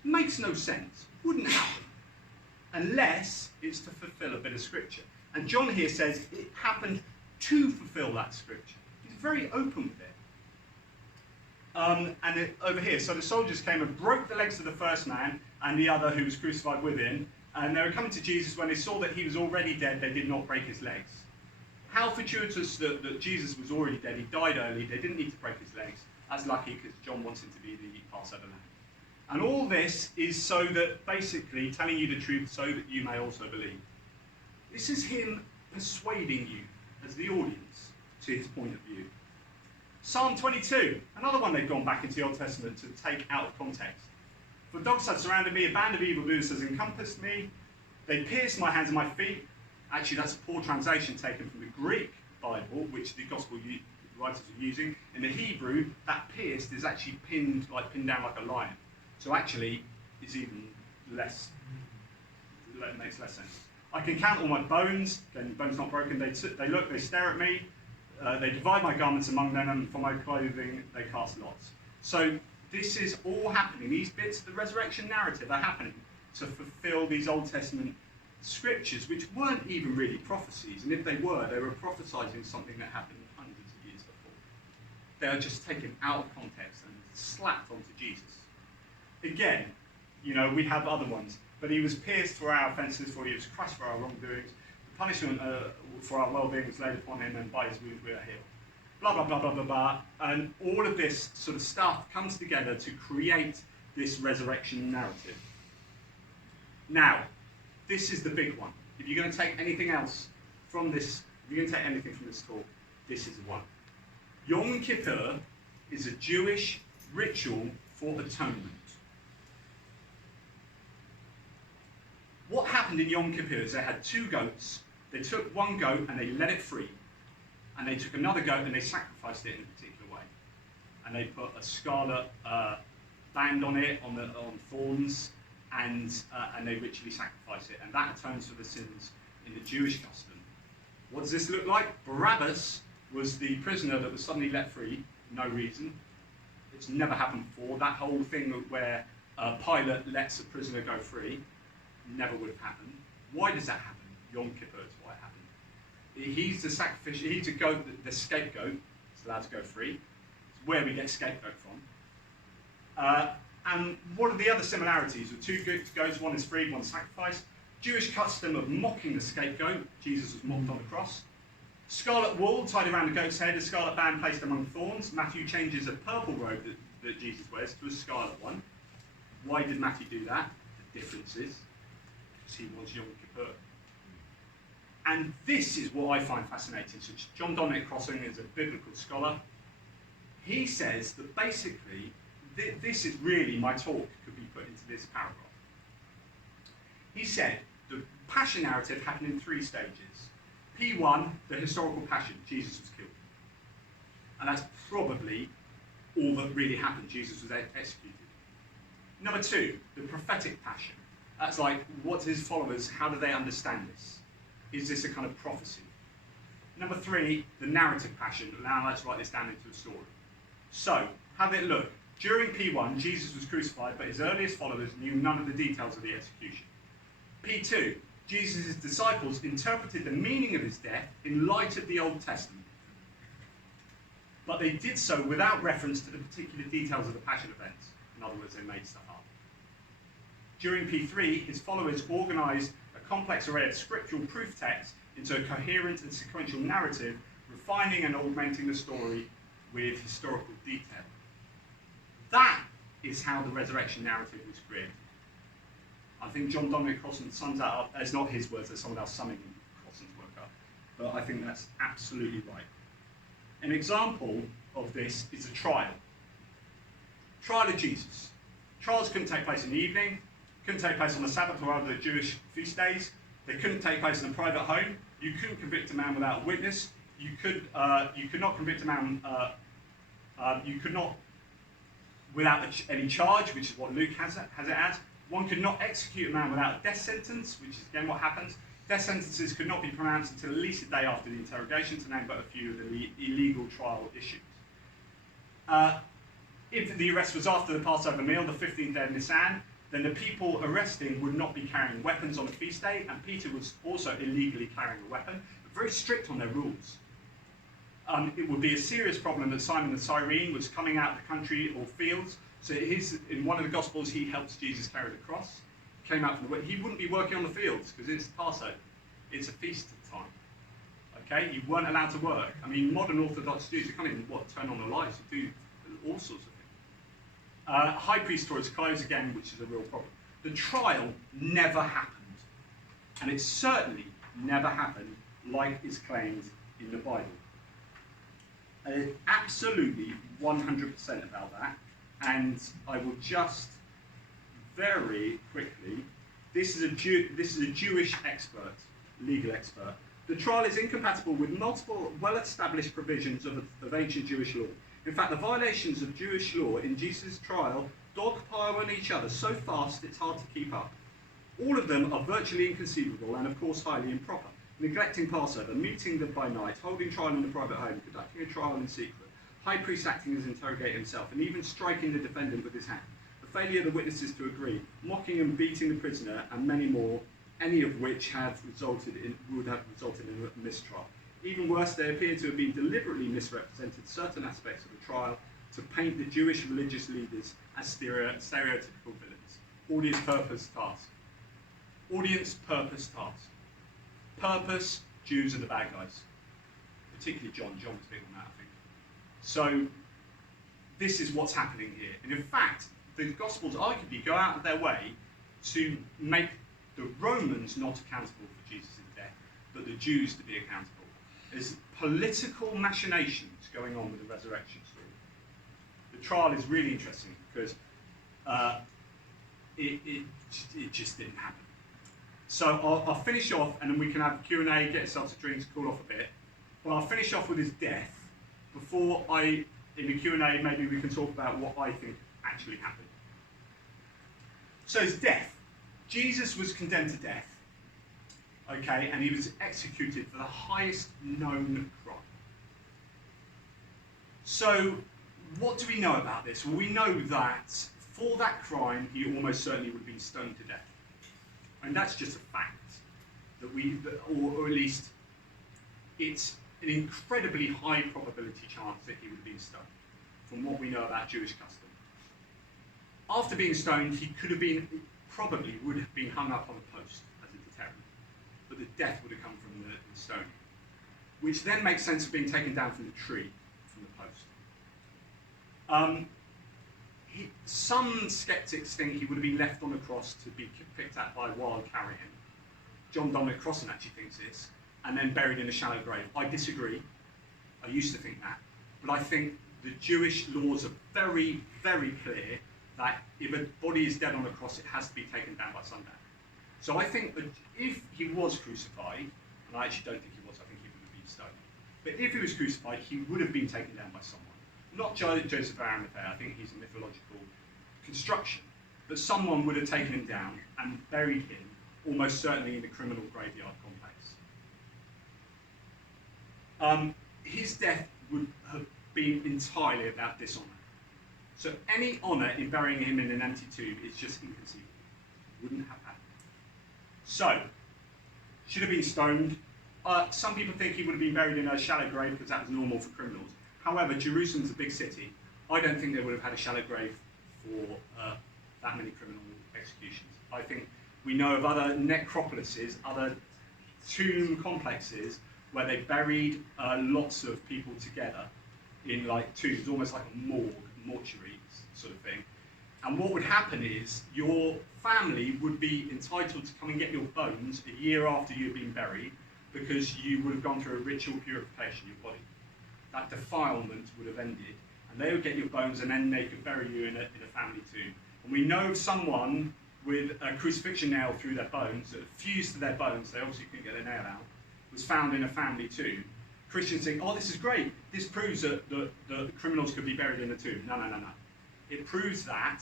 Makes no sense. Wouldn't happen. Unless it's to fulfill a bit of scripture. And John here says it happened to fulfill that scripture. He's very open with it. Over here, so the soldiers came and broke the legs of the first man and the other who was crucified with him, and they were coming to Jesus. When they saw that he was already dead, they did not break his legs. How fortuitous that Jesus was already dead. He died early. They didn't need to break his legs. That's lucky, because John wants him to be the Passover lamb. And all this is so that, basically, telling you the truth so that you may also believe. This is him persuading you as the audience to his point of view. Psalm 22, another one they've gone back into the Old Testament to take out of context. For dogs have surrounded me, a band of evildoers has encompassed me. They pierced my hands and my feet. Actually, that's a poor translation taken from the Greek Bible, which the Gospel writers are using. In the Hebrew, that pierced is actually pinned down like a lion. So actually, it's even less, it makes less sense. I can count all my bones, then bones not broken. They look, they stare at me. They divide my garments among them, and for my clothing they cast lots. So this is all happening. These bits of the resurrection narrative are happening to fulfill these Old Testament scriptures, which weren't even really prophecies. And if they were prophesying something that happened hundreds of years before. They are just taken out of context and slapped onto Jesus. Again, we have other ones. But he was pierced for our offences, for he was crushed for our wrongdoings. The punishment for our well-being was laid upon him, and by his wounds we are healed. Blah, blah, blah, blah, blah, blah. And all of this sort of stuff comes together to create this resurrection narrative. Now, this is the big one. If you're going to take anything else from this, if you're going to take anything from this talk, this is the one. Yom Kippur is a Jewish ritual for atonement. What happened in Yom Kippur is they had two goats. They took one goat and they let it free. And they took another goat and they sacrificed it in a particular way. And they put a scarlet band on it, on thorns, and they ritually sacrifice it. And that atones for the sins in the Jewish custom. What does this look like? Barabbas was the prisoner that was suddenly let free, no reason. It's never happened before. That whole thing where Pilate lets a prisoner go free never would have happened. Why does that happen? Yom Kippur is why it happened. He's the sacrificial, he's the scapegoat, he's allowed to go free. It's where we get scapegoat from. And what are the other similarities? With two goats, one is free, one is sacrificed. Jewish custom of mocking the scapegoat. Jesus was mocked on the cross. Scarlet wool tied around the goat's head, a scarlet band placed among thorns. Matthew changes a purple robe that Jesus wears to a scarlet one. Why did Matthew do that? The difference is because he was Yom Kippur. And this is what I find fascinating. So John Dominic Crossing is a biblical scholar. He says that basically, this is really my talk could be put into this paragraph. He said the passion narrative happened in 3 stages. P1, the historical passion, Jesus was killed. And that's probably all that really happened. Jesus was executed. Number 2, the prophetic passion. That's like, what's his followers, how do they understand this? Is this a kind of prophecy? Number 3, the narrative passion. Now let's write this down into a story. So, how did it look? During P1, Jesus was crucified, but his earliest followers knew none of the details of the execution. P2, Jesus' disciples interpreted the meaning of his death in light of the Old Testament. But they did so without reference to the particular details of the Passion events. In other words, they made stuff up. During P3, his followers organised a complex array of scriptural proof texts into a coherent and sequential narrative, refining and augmenting the story with historical detail. That is how the resurrection narrative was created. I think John Dominic Crossan sums that up. It's not his words, there's someone else summing Crossan's work up. But I think that's absolutely right. An example of this is a trial. Trial of Jesus. Trials couldn't take place in the evening, couldn't take place on the Sabbath or other Jewish feast days. They couldn't take place in a private home. You couldn't convict a man without a witness. You could not convict a man. You could not without any charge, which is what Luke has it as. One could not execute a man without a death sentence, which is again what happens. Death sentences could not be pronounced until at least a day after the interrogation, to name but a few of the illegal trial issues. If the arrest was after the Passover meal, the 15th day of Nisan, then the people arresting would not be carrying weapons on a feast day, and Peter was also illegally carrying a weapon, but very strict on their rules. It would be a serious problem that Simon the Cyrene was coming out of the country or fields. So in one of the Gospels, he helps Jesus carry the cross. Came out from the he wouldn't be working on the fields because it's Passover. It's a feast time. Okay, you weren't allowed to work. I mean, modern Orthodox Jews, you can't even turn on the lights. You do all sorts of things. High priest tore his clothes again, which is a real problem. The trial never happened, and it certainly never happened like is claimed in the Bible. Absolutely 100% about that, and I will just very quickly. This is a Jewish expert, legal expert. The trial is incompatible with multiple well-established provisions of ancient Jewish law. In fact, the violations of Jewish law in Jesus' trial dogpile on each other so fast it's hard to keep up. All of them are virtually inconceivable and, of course, highly improper. Neglecting Passover, meeting them by night, holding trial in a private home, conducting a trial in secret, high priest acting as interrogator himself, and even striking the defendant with his hand. The failure of the witnesses to agree, mocking and beating the prisoner, and many more, any of which would have resulted in a mistrial. Even worse, they appear to have been deliberately misrepresented certain aspects of the trial to paint the Jewish religious leaders as stereotypical villains. Audience, purpose, task. Audience, purpose, task. Purpose, Jews are the bad guys. Particularly John. John was big on that, I think. So, this is what's happening here. And in fact, the Gospels arguably go out of their way to make the Romans not accountable for Jesus' death, but the Jews to be accountable. There's political machinations going on with the resurrection story. The trial is really interesting because it just didn't happen. So I'll finish off, and then we can have Q&A, get ourselves a drink, cool off a bit. But I'll finish off with his death. Before in the Q&A, maybe we can talk about what I think actually happened. So his death. Jesus was condemned to death, okay, and he was executed for the highest known crime. So what do we know about this? Well, we know that for that crime, he almost certainly would have been stoned to death. And that's just a fact, or at least it's an incredibly high probability chance that he would have been stoned, from what we know about Jewish custom. After being stoned, he probably would have been hung up on a post as a deterrent, but the death would have come from the stone, which then makes sense of being taken down from the tree, from the post. Some skeptics think he would have been left on the cross to be picked at by wild carrion. John Dominic Crossan actually thinks this, and then buried in a shallow grave. I disagree. I used to think that. But I think the Jewish laws are very, very clear that if a body is dead on a cross, it has to be taken down by sundown. So I think that if he was crucified, and I actually don't think he was, I think he would have been stoned. But if he was crucified, he would have been taken down by someone. Not Joseph of Arimathea, I think he's a mythological construction, but someone would have taken him down and buried him, almost certainly in the criminal graveyard complex. His death would have been entirely about dishonour. So any honour in burying him in an empty tomb is just inconceivable. Wouldn't have happened. So, should have been stoned. Some people think he would have been buried in a shallow grave because that was normal for criminals. However, Jerusalem's a big city. I don't think they would have had a shallow grave for that many criminal executions. I think we know of other necropolises, other tomb complexes, where they buried lots of people together in like tombs, almost like a mortuary sort of thing. And what would happen is your family would be entitled to come and get your bones a year after you've been buried, because you would have gone through a ritual purification of your body. That defilement would have ended, and they would get your bones, and then they could bury you in a family tomb. And we know of someone with a crucifixion nail through their bones, that fused to their bones, they obviously couldn't get their nail out, was found in a family tomb. Christians think, oh, this is great. This proves that criminals could be buried in a tomb. No, no, no, no. It proves that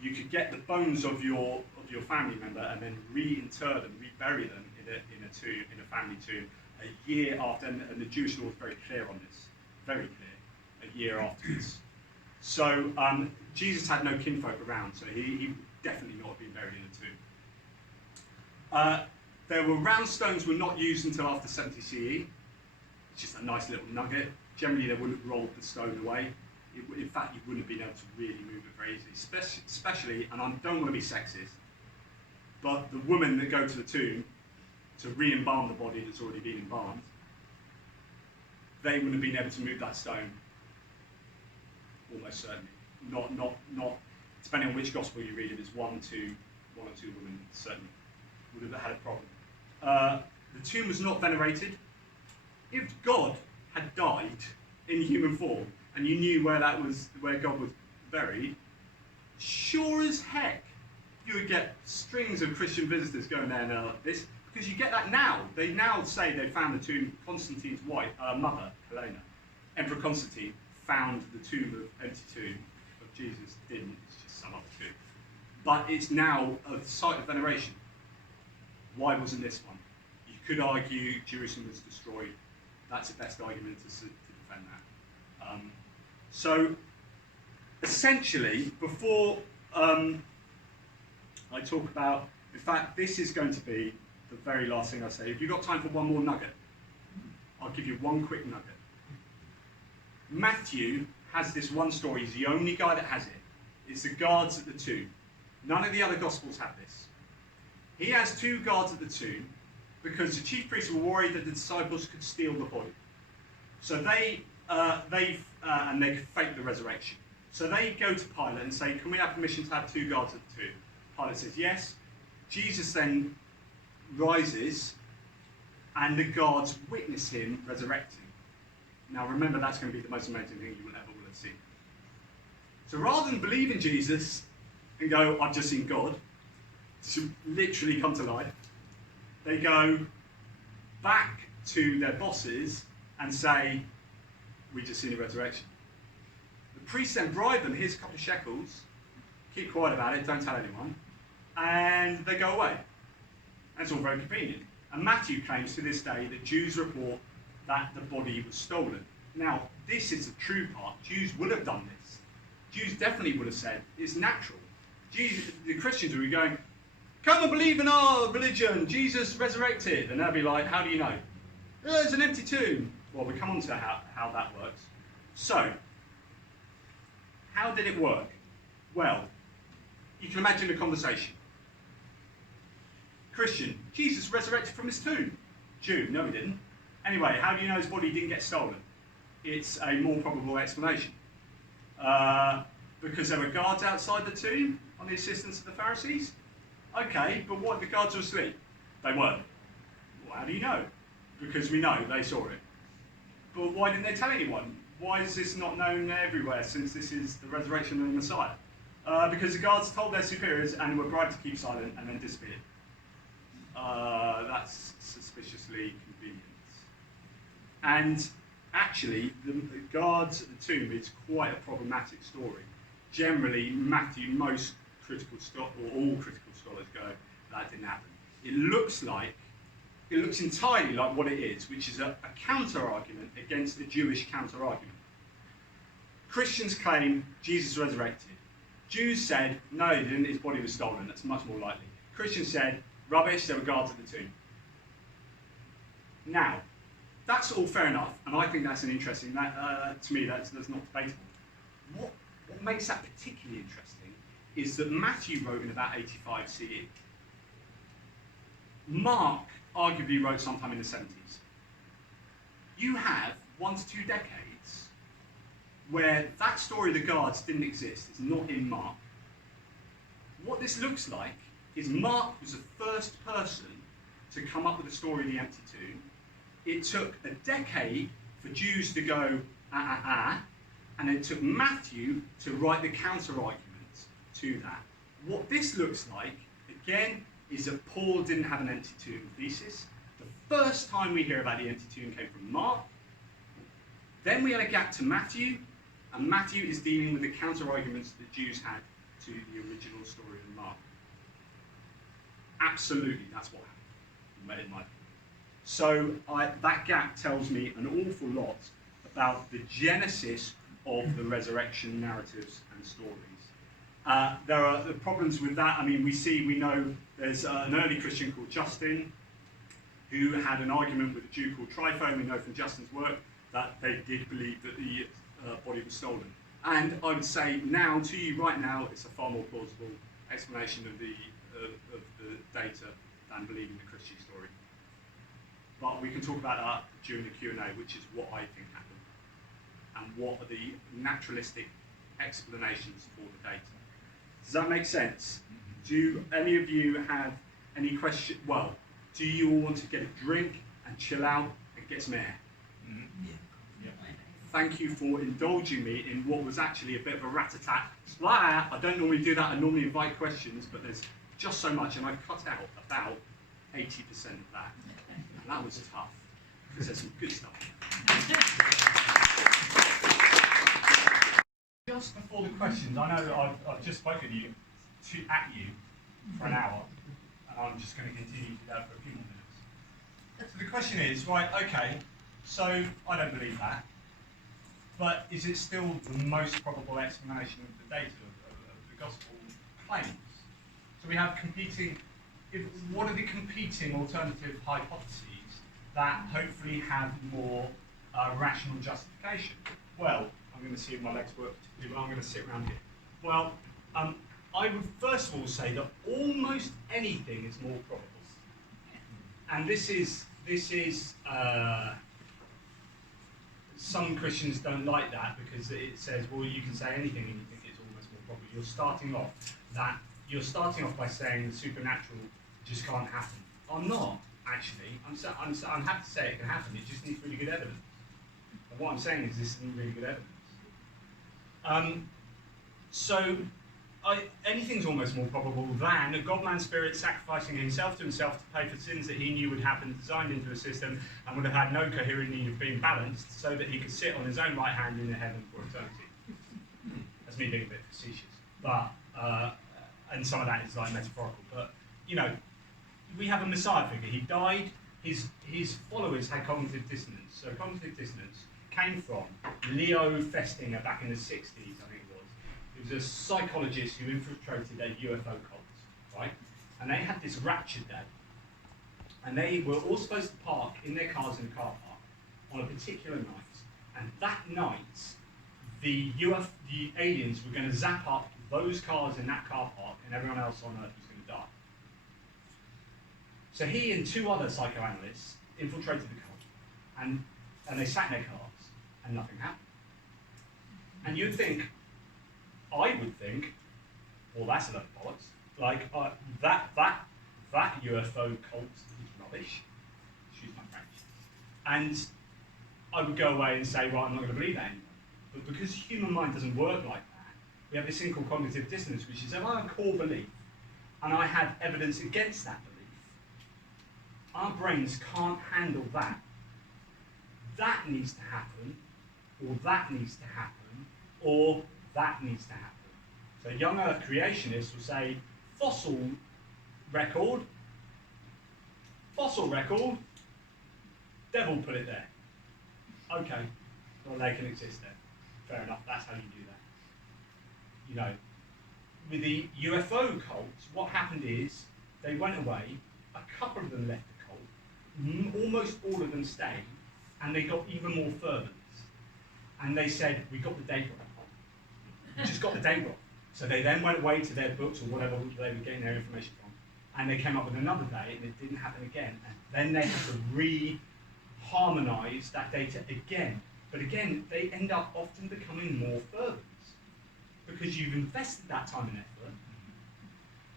you could get the bones of your family member and then reinter them, rebury them in a tomb, in a family tomb, a year after. And the Jewish law is very clear on this, very clear. A year afterwards. So Jesus had no kinfolk around, so he would definitely not have been buried in a tomb. There were round stones were not used until after 70 CE. It's just a nice little nugget. Generally, they wouldn't have rolled the stone away. In fact, you wouldn't have been able to really move it very easily. Especially, and I don't want to be sexist, but the women that go to the tomb to re-embalm the body that's already been embalmed, they wouldn't have been able to move that stone. Almost certainly. Not depending on which gospel you read, if it's one or two women, certainly would have had a problem. The tomb was not venerated. If God had died in human form, and you knew where God was buried, sure as heck you would get strings of Christian visitors going there now like this, because you get that now. They now say they found the tomb. Constantine's mother, Helena, Emperor Constantine, found the empty tomb of Jesus. Didn't. It's just some other tomb. But it's now a site of veneration. Why wasn't this one? You could argue Jerusalem was destroyed. That's the best argument to defend that. So, essentially, before I talk about, in fact, this is going to be the very last thing I say. If you've got time for one more nugget, I'll give you one quick nugget. Matthew has this one story. He's the only guy that has it. It's the guards at the tomb. None of the other Gospels have this. He has two guards at the tomb because the chief priests were worried that the disciples could steal the body. So they could fake the resurrection. So they go to Pilate and say, can we have permission to have two guards at the tomb? Pilate says yes. Jesus then rises and the guards witness him resurrecting. Now remember, that's going to be the most amazing thing you will ever will have seen. So rather than believe in Jesus and go, I've just seen God, to literally come to life, they go back to their bosses and say, we just seen a resurrection. The priests then bribe them, here's a couple of shekels, keep quiet about it, don't tell anyone, and they go away. And it's all very convenient. And Matthew claims to this day that Jews report that the body was stolen. Now, this is the true part. Jews would have done this. Jews definitely would have said, it's natural. The Christians would be going, come and believe in our religion, Jesus resurrected. And they'll be like, how do you know? There's an empty tomb. Well, we come on to how that works. So, how did it work? Well, you can imagine the conversation. Christian, Jesus resurrected from his tomb. Jew, no he didn't. Anyway, how do you know his body didn't get stolen? It's a more probable explanation. Because there were guards outside the tomb on the assistance of the Pharisees? Okay, but what if the guards were asleep? They weren't. Well, how do you know? Because we know they saw it. But why didn't they tell anyone? Why is this not known everywhere, since this is the resurrection of the Messiah? Because the guards told their superiors and were bribed to keep silent and then disappeared. That's suspiciously convenient. And actually, the guards at the tomb is quite a problematic story. Generally, Matthew, most critical scholars, or all critical scholars go, that didn't happen. It looks entirely like what it is, which is a counter-argument against a Jewish counter-argument. Christians claim Jesus resurrected. Jews said, no, he didn't, his body was stolen. That's much more likely. Christians said, Rubbish, there were guards at the tomb. Now, that's all fair enough, and I think that's an interesting, to me that's not debatable. What makes that particularly interesting is that Matthew wrote in about 85 CE. Mark arguably wrote sometime in the 70s. You have 1 to 2 decades where that story of the guards didn't exist. It's not in Mark. What this looks like is Mark was the first person to come up with the story of the empty tomb. It took a decade for Jews to go, and it took Matthew to write the counter-argument to that. What this looks like, again, is that Paul didn't have an empty tomb thesis. The first time we hear about the empty tomb came from Mark. Then we had a gap to Matthew, and Matthew is dealing with the counter-arguments that Jews had to the original story of Mark. Absolutely, that's what happened, in my opinion. So that gap tells me an awful lot about the genesis of the resurrection narratives and stories. There are the problems with that. I mean, we know there's an early Christian called Justin who had an argument with a Jew called Tryphon. We know from Justin's work that they did believe that the body was stolen. And I would say now, to you right now, it's a far more plausible explanation of the data than believing the Christian story. But we can talk about that during the Q&A, which is what I think happened, and what are the naturalistic explanations for the data. Does that make sense? Do any of you have any question? Well, do you all want to get a drink and chill out and get some air? Yeah. Thank you for indulging me in what was actually a bit of a rat-a-tat. I don't normally do that. I normally invite questions, but there's just so much, and I've cut out about 80% of that. And that was tough, because there's some good stuff. Just before the questions, I know I've just spoken at you for an hour, and I'm just going to continue to do that for a few more minutes. So the question is, right, okay, so I don't believe that, but is it still the most probable explanation of the data of the gospel claims? So we have competing, what are the competing alternative hypotheses that hopefully have more rational justification? Well, I'm going to see if my legs work particularly well. I'm going to sit around here. Well, I would first of all say that almost anything is more probable. And this is some Christians don't like that because it says, well, you can say anything and you think it's almost more probable. You're starting off by saying the supernatural just can't happen. I'm not, actually. I'm happy to say it can happen. It just needs really good evidence. And what I'm saying is this isn't really good evidence. Anything's almost more probable than a God-man spirit sacrificing himself to himself to pay for sins that he knew would happen, designed into a system, and would have had no coherent need of being balanced, so that he could sit on his own right hand in the heaven for eternity. That's me being a bit facetious, but and some of that is like metaphorical. But you know, we have a Messiah figure. He died. His followers had cognitive dissonance. So cognitive dissonance came from Leo Festinger back in the 60s, I think it was. He was a psychologist who infiltrated a UFO cult, right? And they had this rapture day. And they were all supposed to park in their cars in a car park on a particular night. And that night, the aliens were going to zap up those cars in that car park, and everyone else on Earth was going to die. So he and 2 other psychoanalysts infiltrated the cult, and they sat in their cars, and nothing happened. And you'd think, I would think, well, that's a load of bollocks. Like, that UFO cult is rubbish. Excuse my French. And I would go away and say, well, I'm not going to believe that anymore. But because the human mind doesn't work like that, we have this thing called cognitive dissonance, which is if I have a core belief, and I have evidence against that belief, our brains can't handle that. That needs to happen, or that needs to happen, or that needs to happen. So young Earth creationists will say, fossil record, devil put it there. Okay, well they can exist there. Fair enough, that's how you do that. You know, with the UFO cults, what happened is they went away a couple of them left the cult, almost all of them stayed, and they got even more fervent. And they said, we got the date wrong. We just got the date wrong. So they then went away to their books or whatever they were getting their information from, and they came up with another date, and it didn't happen again. And then they had to re-harmonise that data again. But again, they end up often becoming more fervent because you've invested that time and effort,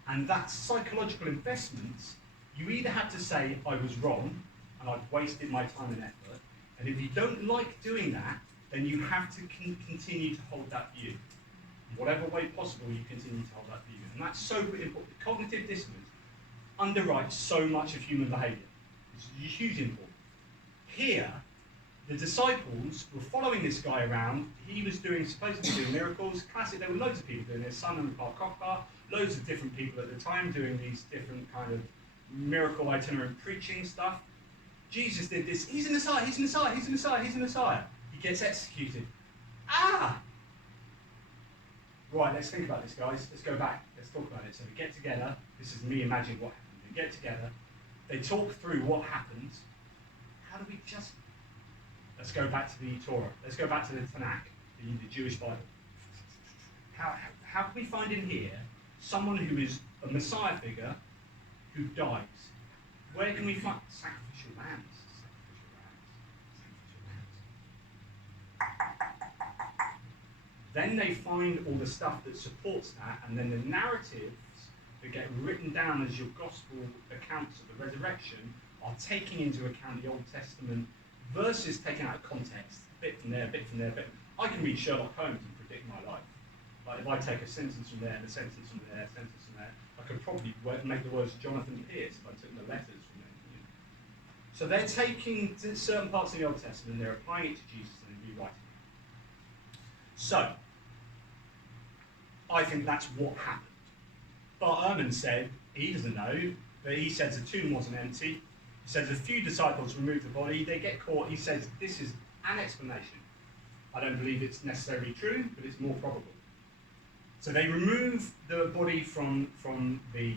and that psychological investment, you either had to say, I was wrong, and I've wasted my time and effort, and if you don't like doing that, then you have to continue to hold that view. In whatever way possible, you continue to hold that view. And that's so important. Cognitive dissonance underwrites so much of human behaviour. It's hugely important. Here, the disciples were following this guy around. He was supposedly doing miracles. Classic, there were loads of people doing this. Simon Bar Kokhba, loads of different people at the time doing these different kind of miracle itinerant preaching stuff. Jesus did this. He's the Messiah, he's the Messiah, he's the Messiah, he's the Messiah. He gets executed. Ah! Right, let's think about this, guys. Let's go back. Let's talk about it. So we get together. This is me imagining what happened. They get together. They talk through what happened. How do we just... Let's go back to the Torah. Let's go back to the Tanakh, the Jewish Bible. How can we find in here someone who is a Messiah figure who dies? Where can we find sacrificial lambs? Then they find all the stuff that supports that, and then the narratives that get written down as your gospel accounts of the resurrection are taking into account the Old Testament verses taken out of context, a bit from there, a bit from there, a bit. I can read Sherlock Holmes and predict my life. Like if I take a sentence from there and a sentence from there, a sentence from there, I could probably make the words Jonathan Pearce if I took the letters from there. You know? So they're taking certain parts of the Old Testament, they're applying it to Jesus and rewriting it. So, I think that's what happened. Bart Ehrman said, he doesn't know, but he says the tomb wasn't empty. He says a few disciples removed the body, they get caught. He says this is an explanation. I don't believe it's necessarily true, but it's more probable. So they remove the body from the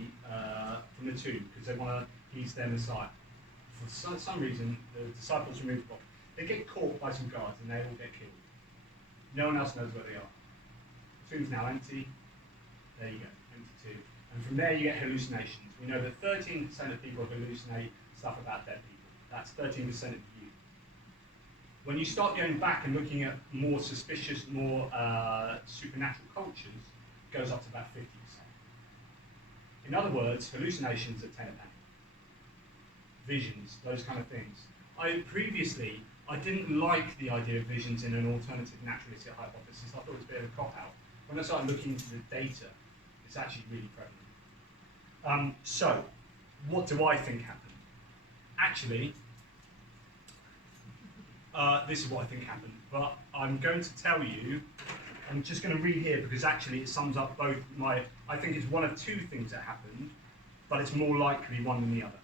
tomb because they want to, he's their Messiah. For some reason, the disciples remove the body. They get caught by some guards and they all get killed. No one else knows where they are. The tomb's now empty. There you go, empty tomb. And from there you get hallucinations. We know that 13% of people hallucinate stuff about dead people. That's 13% of you. When you start going back and looking at more suspicious, more supernatural cultures, it goes up to about 50%. In other words, hallucinations are 10 a penny. Visions, those kind of things. I didn't like the idea of visions in an alternative naturalistic hypothesis. I thought it was a bit of a cop-out. When I started looking into the data, it's actually really prevalent. So, what do I think happened? Actually, this is what I think happened, but I'm going to tell you, I'm just going to read here because actually it sums up both I think it's one of two things that happened, but it's more likely one than the other.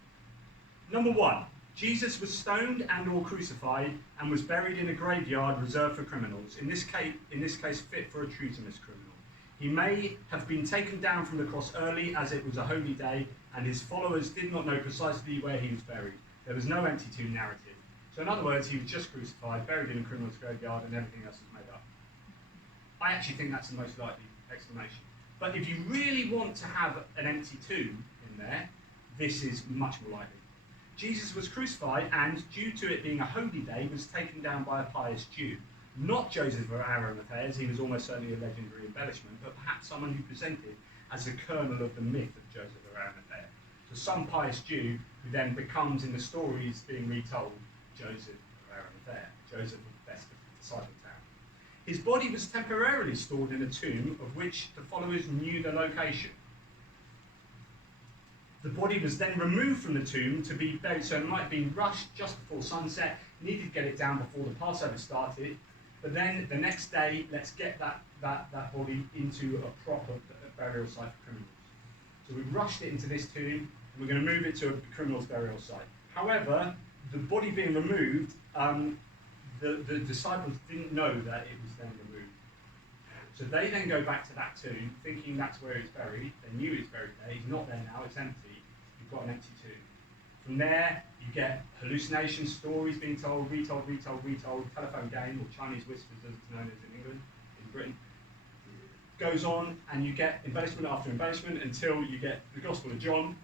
Number one, Jesus was stoned and or crucified and was buried in a graveyard reserved for criminals, in this case fit for a treasonous criminal. He may have been taken down from the cross early as it was a holy day and his followers did not know precisely where he was buried. There was no empty tomb narrative. So in other words, he was just crucified, buried in a criminal's graveyard and everything else was made up. I actually think that's the most likely explanation. But if you really want to have an empty tomb in there, this is much more likely. Jesus was crucified and, due to it being a holy day, was taken down by a pious Jew. Not Joseph of Arimathea, as he was almost certainly a legendary embellishment, but perhaps someone who presented as a kernel of the myth of Joseph of Arimathea. So some pious Jew who then becomes, in the stories being retold, Joseph of Arimathea, Joseph of the best disciple town. His body was temporarily stored in a tomb of which the followers knew the location. The body was then removed from the tomb to be buried, so it might have been rushed just before sunset, needed to get it down before the Passover started, but then the next day, let's get that body into a proper burial site for criminals. So we rushed it into this tomb, and we're going to move it to a criminal's burial site. However, the body being removed, the disciples didn't know that it was then removed. So they then go back to that tomb, thinking that's where he's buried. They knew he's buried there. He's not there now, it's empty. you've got an empty tomb. From there, you get hallucinations, stories being told, retold, telephone game, or Chinese whispers as it's known as in England, in Britain. Goes on, and you get embellishment after embellishment until you get the Gospel of John,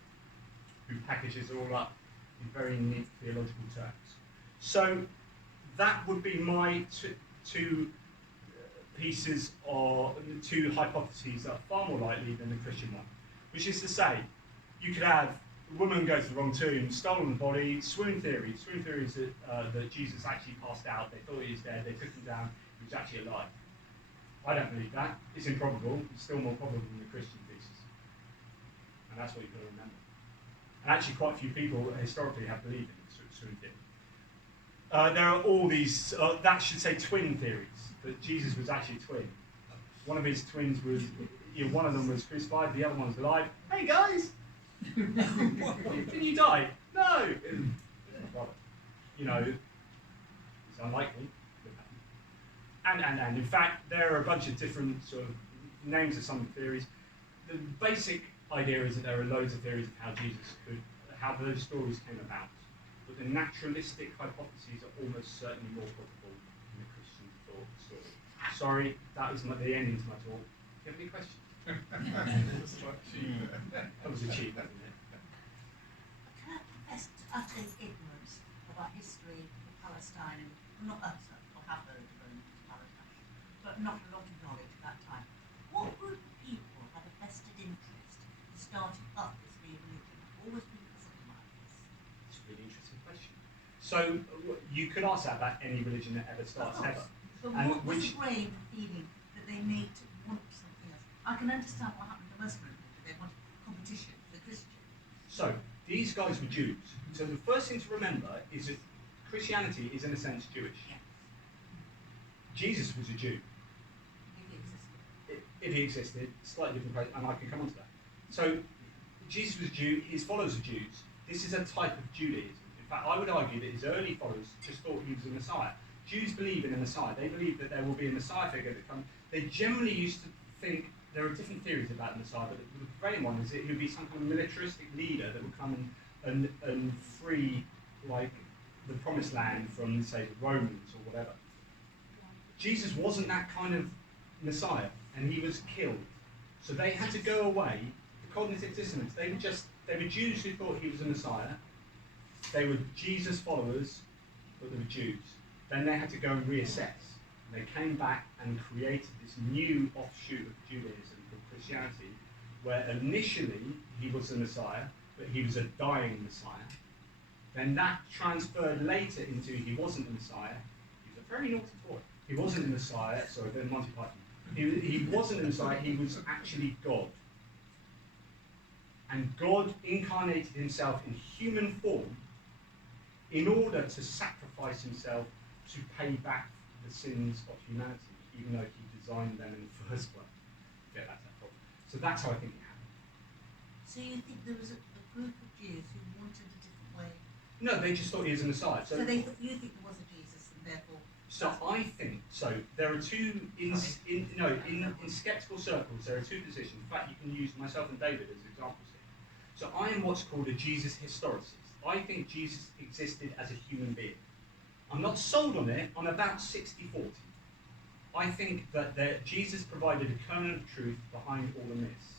who packages it all up in very neat theological terms. So that would be my two pieces, or two hypotheses that are far more likely than the Christian one. Which is to say, you could have a woman go to the wrong tomb, stolen the body, swoon theory. Swoon theory is that Jesus actually passed out, they thought he was dead, they took him down, he was actually alive. I don't believe that. It's improbable. It's still more probable than the Christian thesis. And that's what you've got to remember. And actually quite a few people historically have believed in swoon theory. There are all these, that should say twin theories, that Jesus was actually a twin. One of his twins was, one of them was crucified, the other one was alive. Hey guys! Did you die? No! It's unlikely. And in fact, there are a bunch of different sort of names of some theories. The basic idea is that there are loads of theories of how those stories came about. But the naturalistic hypotheses are almost certainly more probable than the Christian thought story. Sorry, that was the ending to my talk. Do you have any questions? That was a cheat, wasn't it? Can I confess to utter ignorance about history of Palestine, and not us, or have heard of Palestine, but not a lot of knowledge at that time. What group of people had a vested interest in starting up this new religion? I've always been puzzled by this. It's a really interesting question. So you could ask that about any religion that ever starts ever. But And what was the brain feeling that they made to want something else? I can understand what happened to Muslim religion. They wanted competition with the Christian. So these guys were Jews. So the first thing to remember is that Christianity is in a sense Jewish. Yeah. Jesus was a Jew. If it existed. If he existed, slightly different place, and I can come on to that. So Jesus was a Jew, his followers are Jews. This is a type of Judaism. In fact, I would argue that his early followers just thought he was a Messiah. Jews believe in a Messiah. They believe that there will be a Messiah figure that comes. They generally used to think, there are different theories about the Messiah, but the prevailing one is that he would be some kind of militaristic leader that would come and free, like, the promised land from, say, the Romans or whatever. Jesus wasn't that kind of Messiah, and he was killed. So they had to go away. The cognitive dissonance, they were Jews who thought he was a Messiah. They were Jesus followers, but they were Jews. Then they had to go and reassess. And they came back and created this new offshoot of Judaism called Christianity, where initially he was the Messiah, but he was a dying Messiah. Then that transferred later into he wasn't the Messiah. He was a very naughty boy. He wasn't the Messiah, sorry, then Monty Python. He wasn't the Messiah, he was actually God. And God incarnated himself in human form in order to sacrifice himself to pay back the sins of humanity, even though he designed them in the first place. Yeah, that's that problem. So that's how I think it happened. So you think there was a group of Jews who wanted a different way? No, they just thought he was a Messiah. So you think there was a Jesus, and therefore... So I think, so there are two, in skeptical circles, there are two positions. In fact, you can use myself and David as examples here. So I am what's called a Jesus historicist. I think Jesus existed as a human being. I'm not sold on it, I'm about 60-40. I think that Jesus provided a kernel of truth behind all the myths.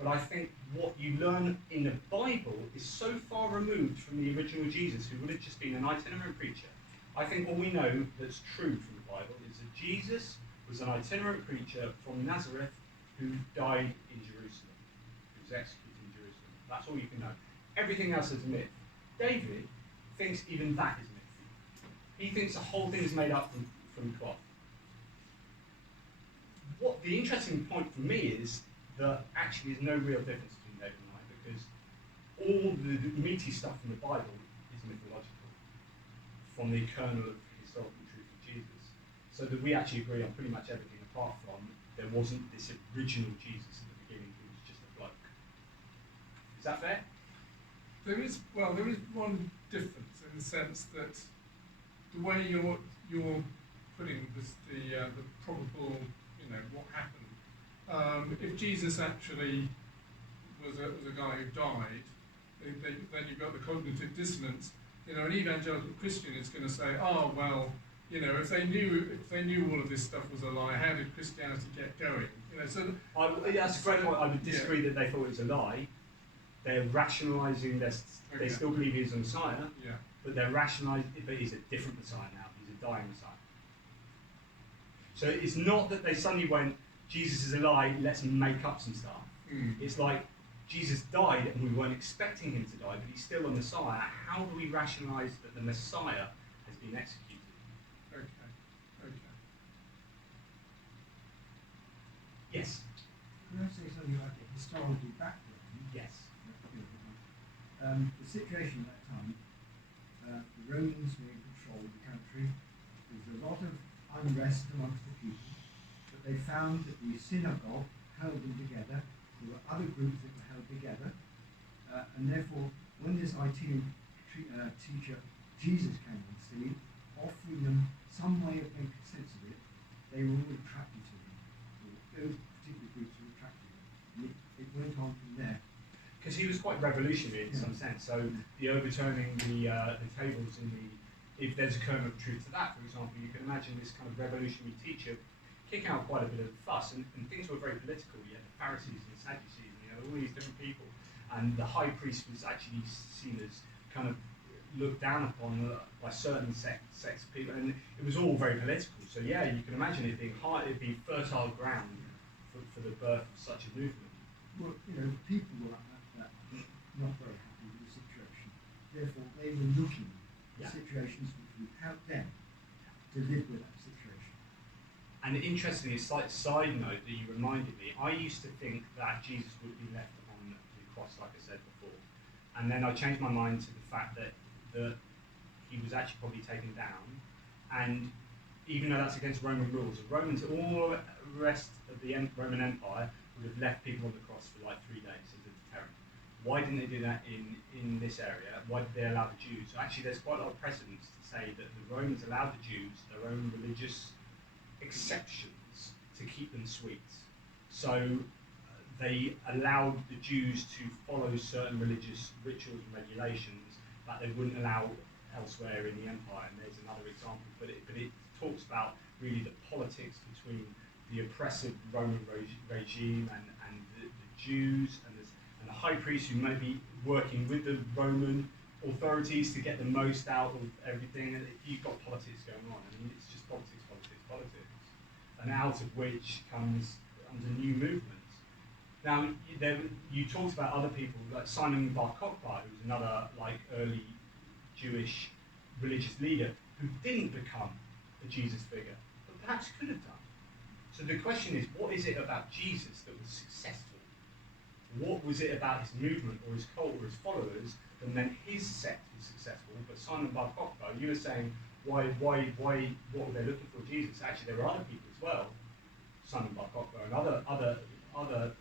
But I think what you learn in the Bible is so far removed from the original Jesus, who would have just been an itinerant preacher. I think all we know that's true from the Bible is that Jesus was an itinerant preacher from Nazareth who died in Jerusalem, who was executed in Jerusalem. That's all you can know. Everything else is a myth. David thinks even that is a myth. He thinks the whole thing is made up from cloth. What the interesting point for me is that actually there's no real difference between David and I, because all the meaty stuff in the Bible is mythological, from the kernel of historical truth of Jesus. So that we actually agree on pretty much everything, apart from there wasn't this original Jesus at the beginning who was just a bloke. Is that fair? There is one difference in the sense that the way you're putting this, the probable, what happened. If Jesus actually was a guy who died, then you've got the cognitive dissonance. An evangelical Christian is going to say, oh well, if they knew all of this stuff was a lie, how did Christianity get going? So that's a great point. I would disagree that they thought it was a lie. They're rationalising. They still believe he's a Messiah. Yeah. But they're rationalising. But he's a different Messiah now. He's a dying Messiah. So it's not that they suddenly went, Jesus is a lie. Let's make up some stuff. It's like Jesus died and we weren't expecting him to die, but he's still a Messiah. How do we rationalise that the Messiah has been executed? Okay. Yes. Can I say something about the historical background? Yes. The situation at that time, the Romans were in control of the country. There was a lot of unrest amongst the people, but they found that the synagogue held them together. There were other groups that were held together, and therefore, when this itinerant teacher Jesus came on scene, offering them some way of making sense of it, they were all attracted to him. Those particular groups were attracted to him. And it went on from there. Because he was quite revolutionary in some sense. So the overturning the tables if there's a kernel of truth to that, for example, you can imagine this kind of revolutionary teacher kicking out quite a bit of fuss, and things were very political. You had the Pharisees and the Sadducees, and you had all these different people, and the high priest was actually seen as kind of looked down upon by certain sects of people, and it was all very political. So yeah, you can imagine it being it'd be fertile ground for the birth of such a movement. Well, people were not very happy with the situation. Therefore, they were looking for situations which would help them to live with that situation. And interestingly, a slight side note that you reminded me, I used to think that Jesus would be left on the cross, like I said before. And then I changed my mind to the fact that he was actually probably taken down. And even though that's against Roman rules, the Romans, all the rest of the Roman Empire would have left people on the cross for like 3 days as a deterrent. Why didn't they do that in this area? Why did they allow the Jews? So actually there's quite a lot of precedents to say that the Romans allowed the Jews their own religious exceptions to keep them sweet. So they allowed the Jews to follow certain religious rituals and regulations that they wouldn't allow elsewhere in the empire. And there's another example, but it talks about really the politics between the oppressive Roman regime and the Jews and the high priest who may be working with the Roman authorities to get the most out of everything. And you've got politics going on. I mean, it's just politics. And out of which comes under new movements. Now, you talked about other people, like Simon Bar Kokhba, who was another early Jewish religious leader who didn't become a Jesus figure, but perhaps could have done. So the question is, what is it about Jesus that was successful? What was it about his movement or his cult or his followers that meant his sect was successful? But Simon Bar Kokhba, you were saying, what were they looking for Jesus? Actually, there were other people as well, Simon Bar Kokhba and other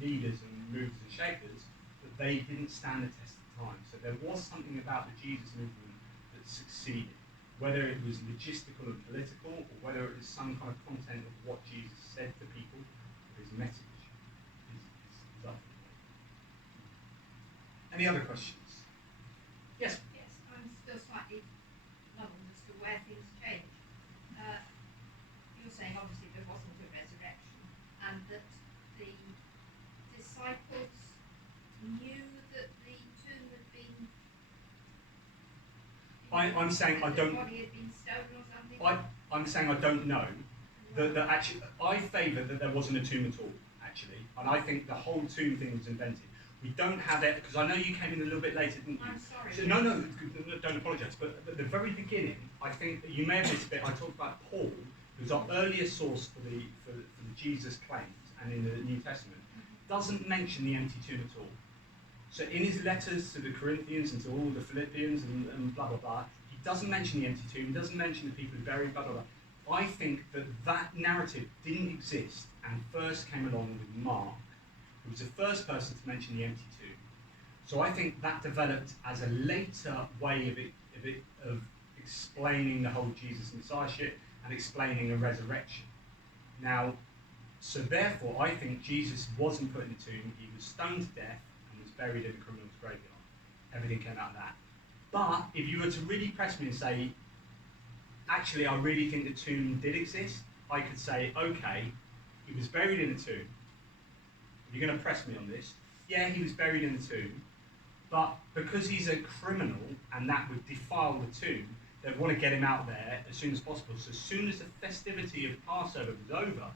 leaders and movers and shakers, but they didn't stand the test of time. So there was something about the Jesus movement that succeeded, whether it was logistical and political, or whether it was some kind of content of what Jesus said to people, or his message is up. Any other questions? Yes? Yes, I'm still slightly puzzled as to where things change. You're saying obviously there wasn't a resurrection, and that the disciples knew that the tomb had been. I'm saying I don't. The body had been stolen or something. I'm saying I don't know. That actually, I favour that there wasn't a tomb at all. Actually, and I think the whole tomb thing was invented. We don't have it because I know you came in a little bit later, didn't you? I'm sorry. So, no, don't apologise. But at the very beginning, I think that you may have missed a bit. I talked about Paul, who's our earliest source for the Jesus claims, and in the New Testament, doesn't mention the empty tomb at all. So in his letters to the Corinthians and to all the Philippians and blah blah blah, he doesn't mention the empty tomb. He doesn't mention the people who buried blah blah blah. I think that narrative didn't exist and first came along with Mark, who was the first person to mention the empty tomb. So I think that developed as a later way of explaining the whole Jesus messiahship and explaining a resurrection. Now, so therefore, I think Jesus wasn't put in the tomb. He was stoned to death and was buried in the criminal's graveyard. everything came out of that. But if you were to really press me and say, actually, I really think the tomb did exist, I could say, okay, he was buried in a tomb. If you're going to press me on this, yeah, he was buried in the tomb, but because he's a criminal and that would defile the tomb, they'd want to get him out there as soon as possible. So as soon as the festivity of Passover was over,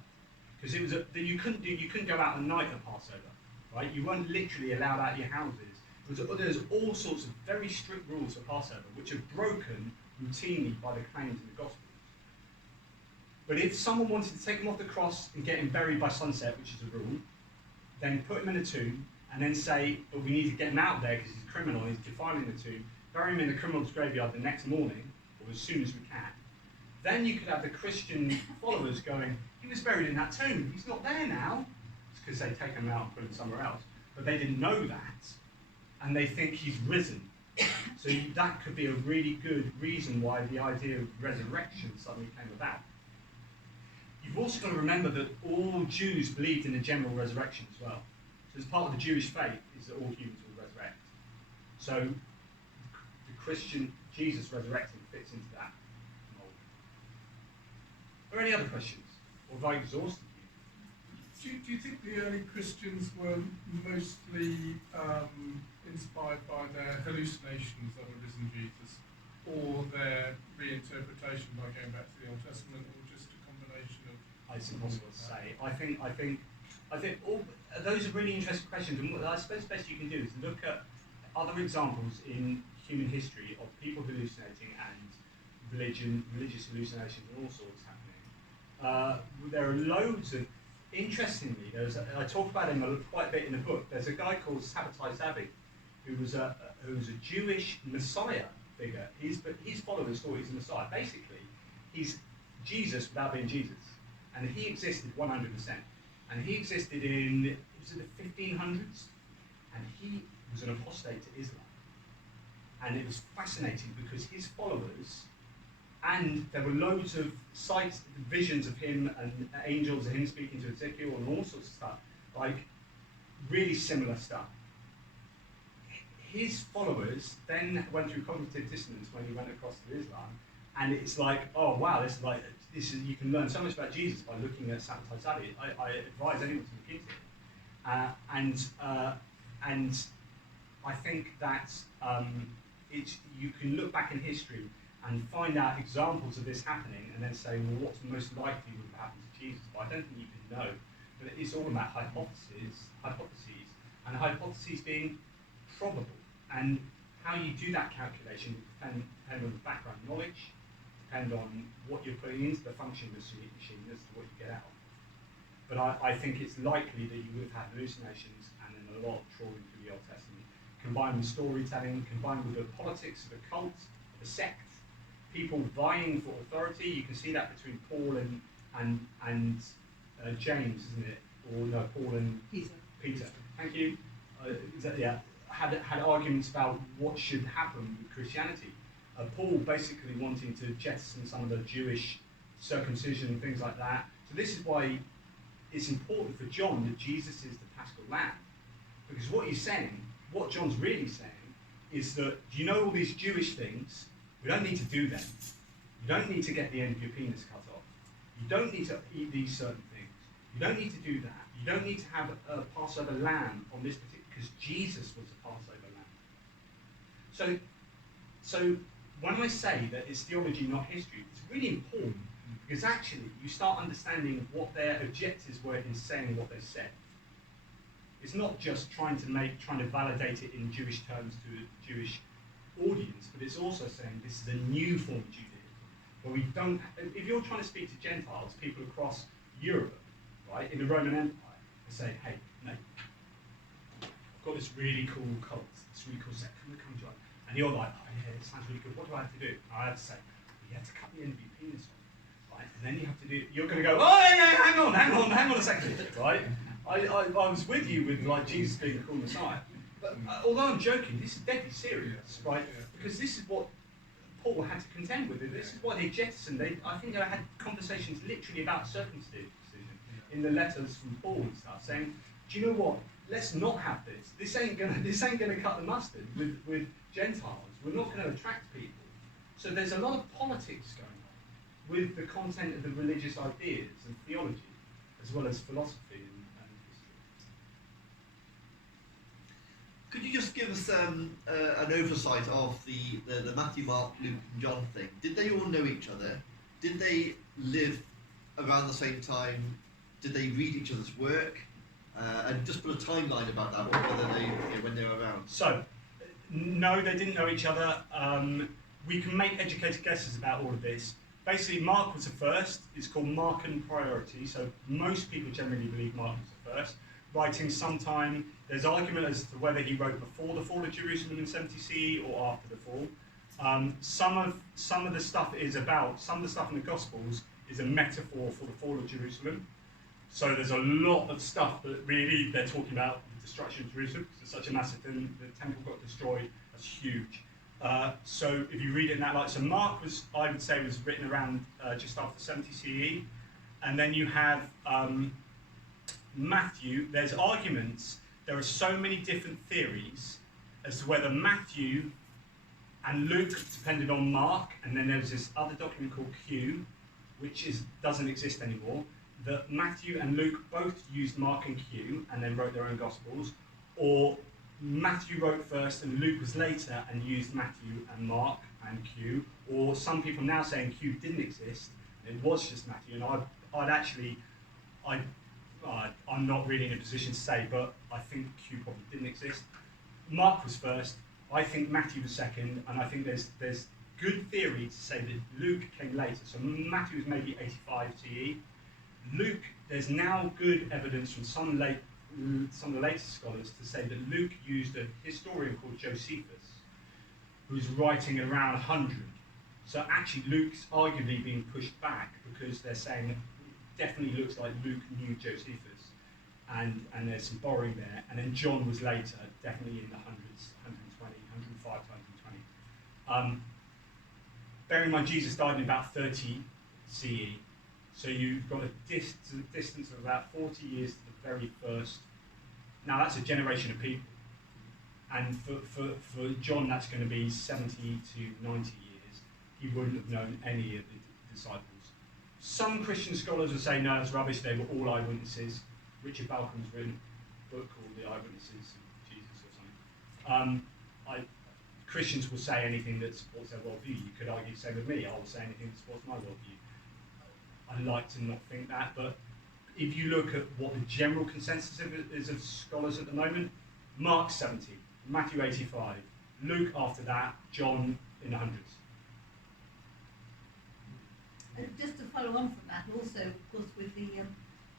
because it was you couldn't go out at night at Passover, right? You weren't literally allowed out of your houses. There's all sorts of very strict rules for Passover, which are broken routinely by the claims in the Gospels. But if someone wanted to take him off the cross and get him buried by sunset, which is a rule, then put him in a tomb and then say, but we need to get him out there because he's a criminal, he's defiling the tomb, bury him in the criminal's graveyard the next morning, or as soon as we can. Then you could have the Christian followers going, he was buried in that tomb, he's not there now. It's because they'd taken him out and put him somewhere else. But they didn't know that, and they think he's risen. So that could be a really good reason why the idea of resurrection suddenly came about. You've also got to remember that all Jews believed in a general resurrection as well. So as part of the Jewish faith is that all humans will resurrect. So the Christian Jesus resurrecting fits into that mold. Are there any other questions? Or have I exhausted you? Do you think the early Christians were mostly inspired by their hallucinations of a risen Jesus, or their reinterpretation by going back to the Old Testament, or just a combination of? It's impossible to say. I think all those are really interesting questions, and what I suppose the best you can do is look at other examples in human history of people hallucinating and religious hallucinations and all sorts happening. There are loads of. Interestingly, I talk about him quite a bit in the book. There's a guy called Sabbatai Zabi, who was a Jewish Messiah figure. But his followers thought he was a Messiah. Basically, he's Jesus without being Jesus, and he existed 100%. And he existed in the 1500s, and he was an apostate to Islam. And it was fascinating because his followers. And there were loads of visions of him and angels of him speaking to Ezekiel and all sorts of stuff, like really similar stuff. His followers then went through cognitive dissonance when he went across to Islam, and it's like, oh wow, this is you can learn so much about Jesus by looking at Sabbatai Zabi. I advise anyone to look into it, and I think that you can look back in history and find out examples of this happening, and then say, well, what's most likely would have happened to Jesus? But I don't think you can know. But it's all about hypotheses, and hypotheses being probable. And how you do that calculation will depend on the background knowledge, depend on what you're putting into the function machine as to what you get out. But I think it's likely that you would have had hallucinations and then a lot of trawling through the Old Testament, combined with storytelling, combined with the politics of a cult, of a sect, people vying for authority. You can see that between Paul and James, isn't it? Or no, Paul and Peter. Thank you. Had arguments about what should happen with Christianity. Paul basically wanting to jettison some of the Jewish circumcision and things like that. So this is why it's important for John that Jesus is the Paschal Lamb, because what he's saying, what John's really saying, is that, do you know all these Jewish things? We don't need to do them. You don't need to get the end of your penis cut off. You don't need to eat these certain things. You don't need to do that. You don't need to have a Passover lamb on this particular, because Jesus was a Passover lamb. So when I say that it's theology, not history, it's really important, because actually you start understanding what their objectives were in saying what they said. It's not just trying to validate it in Jewish terms to a Jewish audience, but it's also saying this is a new form of Judaism, where we don't. If you're trying to speak to Gentiles, people across Europe, right, in the Roman Empire, they say, hey, no, I've got this really cool cult, this really cool sect, come join. And you're like, oh yeah, it sounds really good. What do I have to do? And I have to say, well, you have to cut the end of your penis off, right? And then you have to do. You're going to go, oh yeah, hang on a second, right? I was with you with like Jesus being the cool Messiah. But although I'm joking, this is deadly serious, right? Because this is what Paul had to contend with. This is why they jettisoned. I think they had conversations literally about circumcision in the letters from Paul and stuff, saying, do you know what? let's not have this. This ain't gonna cut the mustard with Gentiles. We're not going to attract people. So there's a lot of politics going on with the content of the religious ideas and theology, as well as philosophy and history. Could you just give us an oversight of the Matthew, Mark, Luke and John thing? Did they all know each other? Did they live around the same time? Did they read each other's work? And just put a timeline about that, or whether they, when they were around. So, no, they didn't know each other. We can make educated guesses about all of this. Basically, Mark was the first. It's called Markan priority. So most people generally believe Mark was the first. Writing sometime, there's argument as to whether he wrote before the fall of Jerusalem in 70 CE or after the fall. Some of the stuff in the Gospels is a metaphor for the fall of Jerusalem. So there's a lot of stuff that really they're talking about the destruction of Jerusalem. It's such a massive thing. The temple got destroyed. That's huge. So if you read it in that light, so Mark was, I would say, was written around just after 70 CE, and then you have Matthew. There's arguments. There are so many different theories as to whether Matthew and Luke depended on Mark, and then there's this other document called Q, which doesn't exist anymore. That Matthew and Luke both used Mark and Q and then wrote their own Gospels, or Matthew wrote first and Luke was later and used Matthew and Mark and Q, or some people now saying Q didn't exist, it was just Matthew, and I'm not really in a position to say, but I think Q probably didn't exist. Mark was first, I think Matthew was second, and I think there's good theory to say that Luke came later, so Matthew was maybe 85 CE. Luke, there's now good evidence from some of the latest scholars to say that Luke used a historian called Josephus, who's writing around 100. So actually Luke's arguably being pushed back because they're saying it definitely looks like Luke knew Josephus, and there's some borrowing there. And then John was later, definitely in the hundreds, 120, 105 to 120. Bearing in mind Jesus died in about 30 CE. So you've got a distance of about 40 years to the very first. Now that's a generation of people. And for John, that's going to be 70 to 90 years. He wouldn't have known any of the disciples. Some Christian scholars will say, no, it's rubbish, they were all eyewitnesses. Richard Balcomb's written a book called The Eyewitnesses of Jesus or something. Christians will say anything that supports their worldview. You could argue the same with me. I will say anything that supports my worldview. I like to not think that, but if you look at what the general consensus is of scholars at the moment, Mark 70, Matthew 85, Luke after that, John in the hundreds. Just to follow on from that, also, of course, with the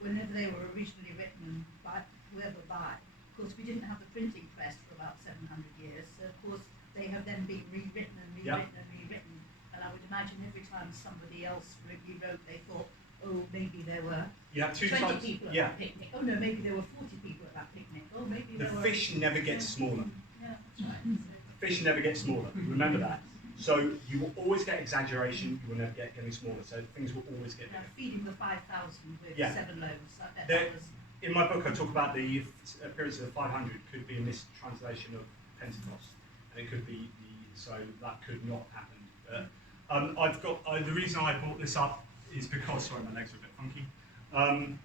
whenever they were originally written by whoever by, of course, we didn't have the printing press for about 700 years, so of course they have then been rewritten and rewritten and rewritten. And I would imagine every time somebody else rewrote, they thought, oh, maybe there were 20 people at that picnic. Oh no, maybe there were 40 people at that picnic. Oh, maybe there were... The fish never gets smaller. Yeah, that's right. The fish never gets smaller. Remember that. So you will always get exaggeration. You will never get getting smaller. So things will always get bigger. Feeding the 5,000 with 7 loaves. I bet that was... In my book, I talk about the appearance of the 500 could be a mistranslation of Pentecost, and it could be so that could not happen. I've got the reason I brought this up is because sorry, my legs are a bit funky.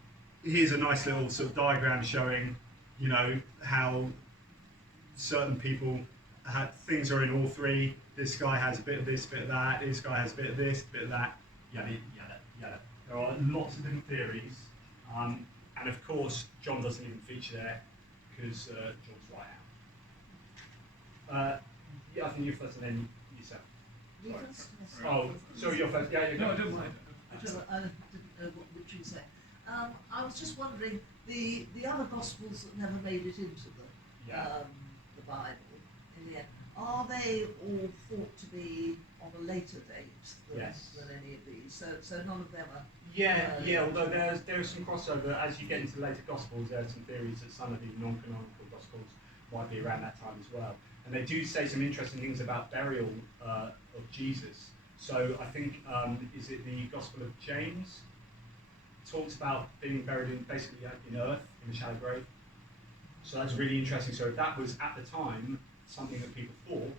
Here's a nice little sort of diagram showing, how certain people things are in all three. This guy has a bit of this, bit of that. This guy has a bit of this, bit of that. Yada yada yada. There are lots of different theories, and of course John doesn't even feature there because John's right out. I think you first, and then yourself. Oh, sorry, you're first. Yeah, No, I don't mind. I didn't know what you say. I was just wondering, the other Gospels that never made it into the Bible, in the end, are they all thought to be of a later date than any of these? So none of them are... Yeah, although there is some crossover. As you get into the later Gospels, there are some theories that some of the non-canonical Gospels might be around that time as well. And they do say some interesting things about burial of Jesus. So I think, is it the Gospel of James? Talks about being buried in earth, in a shallow grave. So that's really interesting. So if that was at the time something that people thought,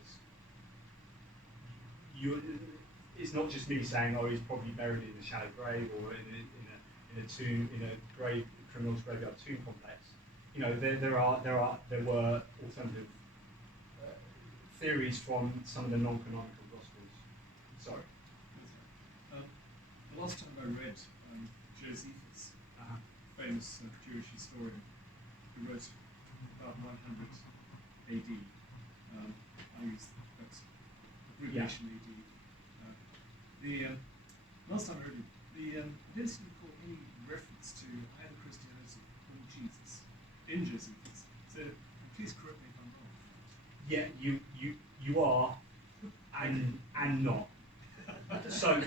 it's not just me saying, oh, he's probably buried in a shallow grave or in a tomb, in a grave, criminal's graveyard tomb complex. You know, there were alternative theories from some of the non-canonical gospels. Sorry. The last time I read Josephus, famous Jewish historian, who wrote about 900 AD. I use that's abbreviation AD. Last time I read it, I didn't seem to recall any reference to either Christianity or Jesus in Josephus. So please correct me if I'm wrong. Yeah, you are, and not. So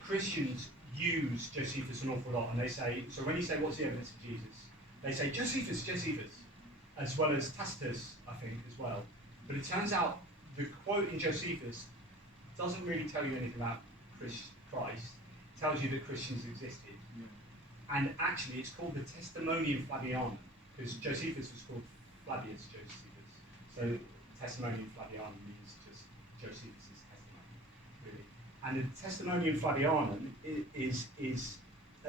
Christians use Josephus an awful lot, and they say, so when you say what's the evidence of Jesus, they say Josephus, as well as Tacitus, I think, as well. But it turns out the quote in Josephus doesn't really tell you anything about Christ. It tells you that Christians existed. Yeah. And actually it's called the Testimonium Flavianum, because Josephus was called Flavius Josephus. So Testimonium Flavianum means just Josephus' testimony, really. And the Testimonium Flavianum is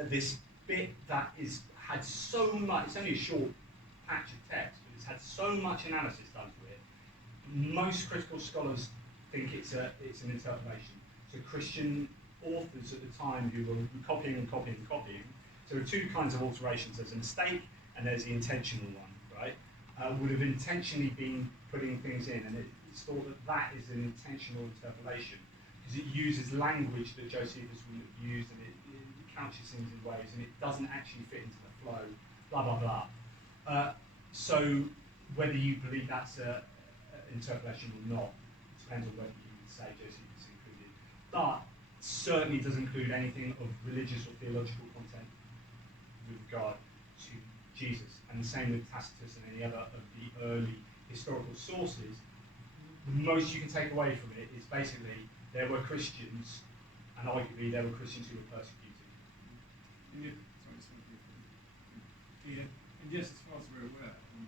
this bit that had so much, it's only a short patch of text, but it's had so much analysis done to it. Most critical scholars think it's an interpolation. So Christian authors at the time who were copying and copying and copying. So there are two kinds of alterations. There's a mistake and there's the intentional one, right? Would have intentionally been putting things in, and it's thought that is an intentional interpolation because it uses language that Josephus wouldn't have used, and it couches things in ways, and it doesn't actually fit into the flow, blah, blah, blah. So whether you believe that's an interpolation or not, depends on whether you would say Josephus included. But certainly doesn't include anything of religious or theological content with regard to Jesus. And the same with Tacitus and any other of the early historical sources. The most you can take away from it is basically there were Christians, and arguably there were Christians who were persecuted. And yes, as far as we're aware, and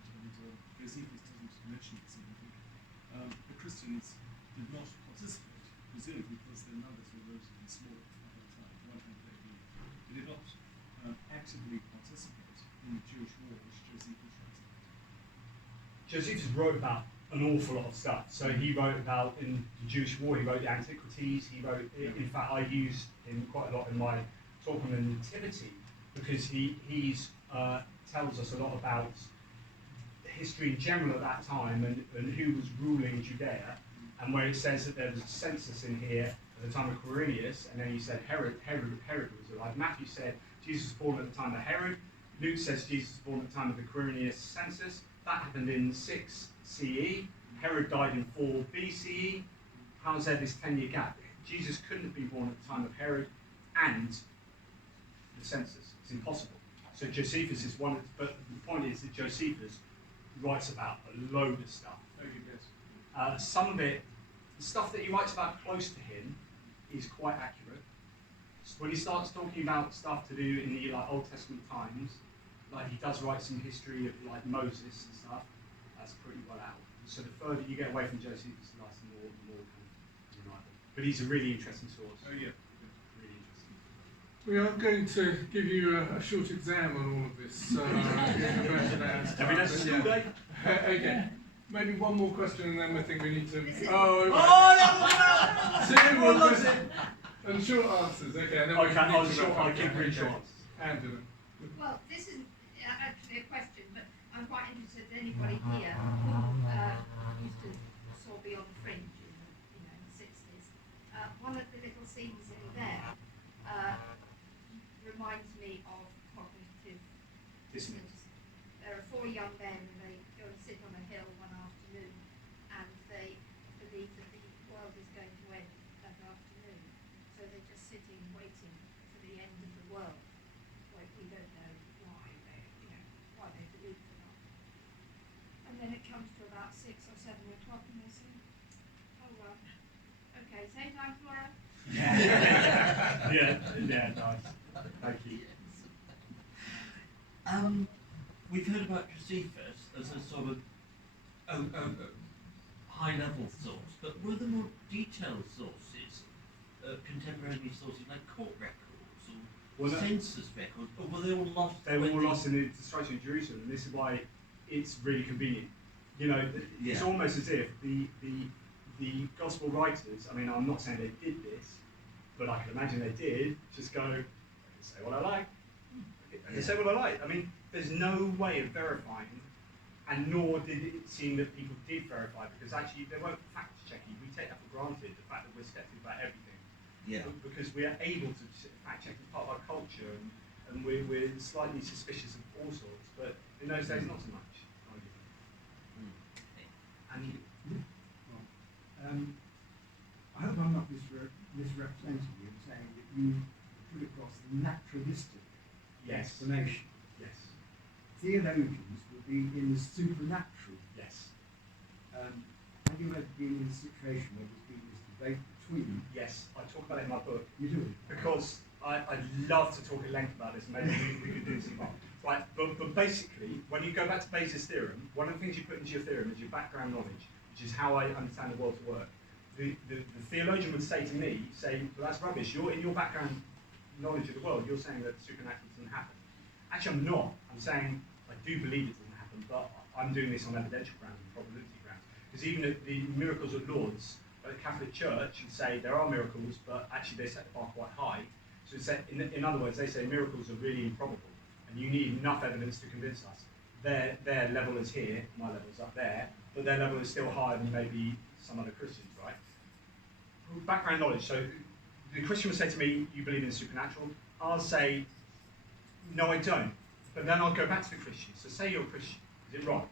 Josephus doesn't mention this, the Christians did not participate, presumably because their numbers were relatively small at the time, 100 AD. They did not actively participate in the Jewish war which Josephus writes about. Josephus wrote about an awful lot of stuff. So he wrote about, in the Jewish war, he wrote the Antiquities, he wrote, in fact I used him quite a lot in my talk on the Nativity, because he tells us a lot about history in general at that time and who was ruling Judea, and where it says that there was a census in here at the time of Quirinius, and then he said Herod was alive. Matthew said Jesus was born at the time of Herod. Luke says Jesus was born at the time of the Quirinius census. That happened in 6 CE. Herod died in 4 BCE. How's there this 10-year gap? Jesus couldn't have been born at the time of Herod and the census. It's impossible. So Josephus is one, but the point is that Josephus writes about a load of stuff. Some of it, the stuff that he writes about close to him, is quite accurate. So when he starts talking about stuff to do in the Old Testament times, like he does write some history of like Moses and stuff, that's pretty well out. So the further you get away from Josephus, the more kind of reliable. But he's a really interesting source. Oh yeah. Really interesting. We are going to give you a short exam on all of this. Have we done school day? Okay. Maybe one more question, and then I think we need to. And short answers. Okay. And then I'll keep really short. Angela. Well, this isn't actually a question, but I'm quite interested in anybody here who used to saw Beyond the Fringe in the 60s. One of the little scenes in there reminds me of cognitive dissonance. There are 4 young men, and they go and sit on a hill one afternoon, and they believe that the world is going to end that afternoon. So they're just sitting, waiting for the end of the world. We don't know why they believe it or not. And then it comes to about 6 or 7 o'clock, and they say, "Oh well, okay, same time tomorrow." yeah, nice. Thank you. We've heard about Josephus, as a sort of high-level source, but were there more detailed sources, contemporary sources like court records or census records, or were they all lost? They were all lost in the destruction of Jerusalem, and this is why it's really convenient. You know, it's almost as if the gospel writers, I mean, I'm not saying they did this, but I can imagine they did, just go, I can say what I like, I can say what I like. I mean, there's no way of verifying, and nor did it seem that people did verify, because actually they weren't fact-checking. We take that for granted, the fact that we're skeptical about everything. Yeah. Because we are able to fact-check as part of our culture, and we're slightly suspicious of all sorts, but in those days, not so much. And I hope I'm not misrepresenting you in saying that you put across the naturalistic explanation. Yes. Theologians would be in the supernatural. Yes. Have you ever been in a situation where there's been this debate between? Yes, I talk about it in my book. You do? Because I'd love to talk at length about this, maybe we could do some more. Right, but basically, when you go back to Bayes' theorem, one of the things you put into your theorem is your background knowledge, which is how I understand the world to work. The theologian would say to me, well, that's rubbish. You're in your background knowledge of the world, you're saying that the supernatural doesn't happen. Actually, I'm not. I'm saying I do believe it doesn't happen, but I'm doing this on evidential grounds and probability grounds. Because even at the miracles of Lourdes, at the Catholic Church, would say there are miracles, but actually they set the bar quite high. So it's in other words, they say miracles are really improbable, and you need enough evidence to convince us. Their level is here, my level is up there, but their level is still higher than maybe some other Christians, right? Background knowledge. So the Christian would say to me, you believe in the supernatural. I'll say, no, I don't. But then I'll go back to the Christian. So say you're a Christian. Is it Rod?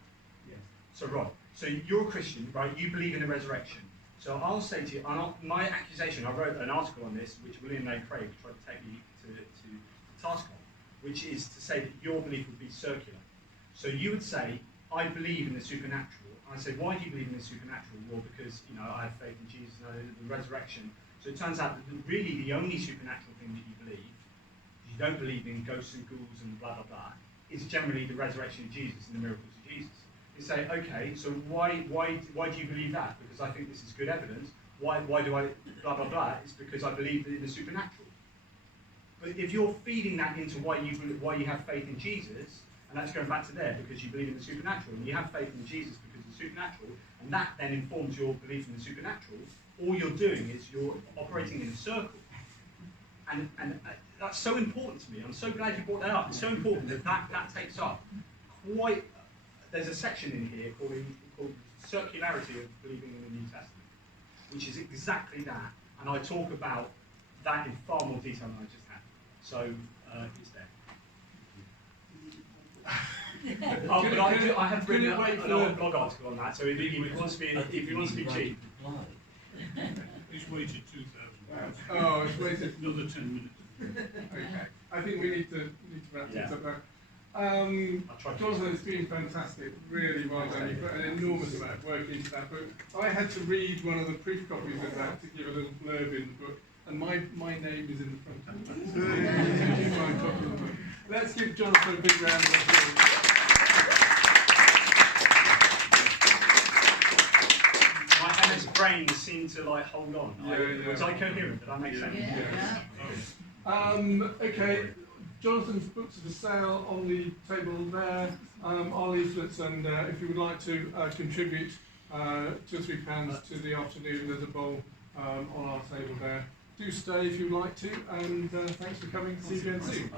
Yes. So Rod, so you're a Christian, right? You believe in the resurrection. So I'll say to you, my accusation, I wrote an article on this, which William Lane Craig tried to take me to task on, which is to say that your belief would be circular. So you would say, I believe in the supernatural. And I say, why do you believe in the supernatural? Well, because I have faith in Jesus and the resurrection. So it turns out that really the only supernatural thing that you believe, you don't believe in ghosts and ghouls and blah, blah, blah, is generally the resurrection of Jesus and the miracles of Jesus. You say, okay, so why do you believe that? Because I think this is good evidence. Why do I blah, blah, blah? It's because I believe in the supernatural. But if you're feeding that into why you have faith in Jesus, and that's going back to there because you believe in the supernatural, and you have faith in Jesus because of the supernatural, and that then informs your belief in the supernatural, all you're doing is you're operating in a circle. And that's so important to me. I'm so glad you brought that up. It's so important that takes up quite... There's a section in here called Circularity of Believing in the New Testament, which is exactly that. And I talk about that in far more detail than I just had. So it's there. But I have written another blog article on that. So if he wants to be cheap, He's waited 2,000 hours. Oh, it's waited. Another 10 minutes. Okay. I think we need to wrap things up now. Jonathan, it's been fantastic. Really well done. You put an enormous amount of work into that book. I had to read one of the proof copies of that to give a little blurb in the book, and my name is in the front. Let's give Jonathan a big round of applause. My MS brain seemed to hold on. Was I coherent? Did I make sense? Yeah. Okay. Jonathan's books are for sale on the table there, our leaflets, and if you would like to contribute £2 or £3 to the afternoon, there's a bowl on our table there. Do stay if you'd like to, and thanks for coming. See you again soon.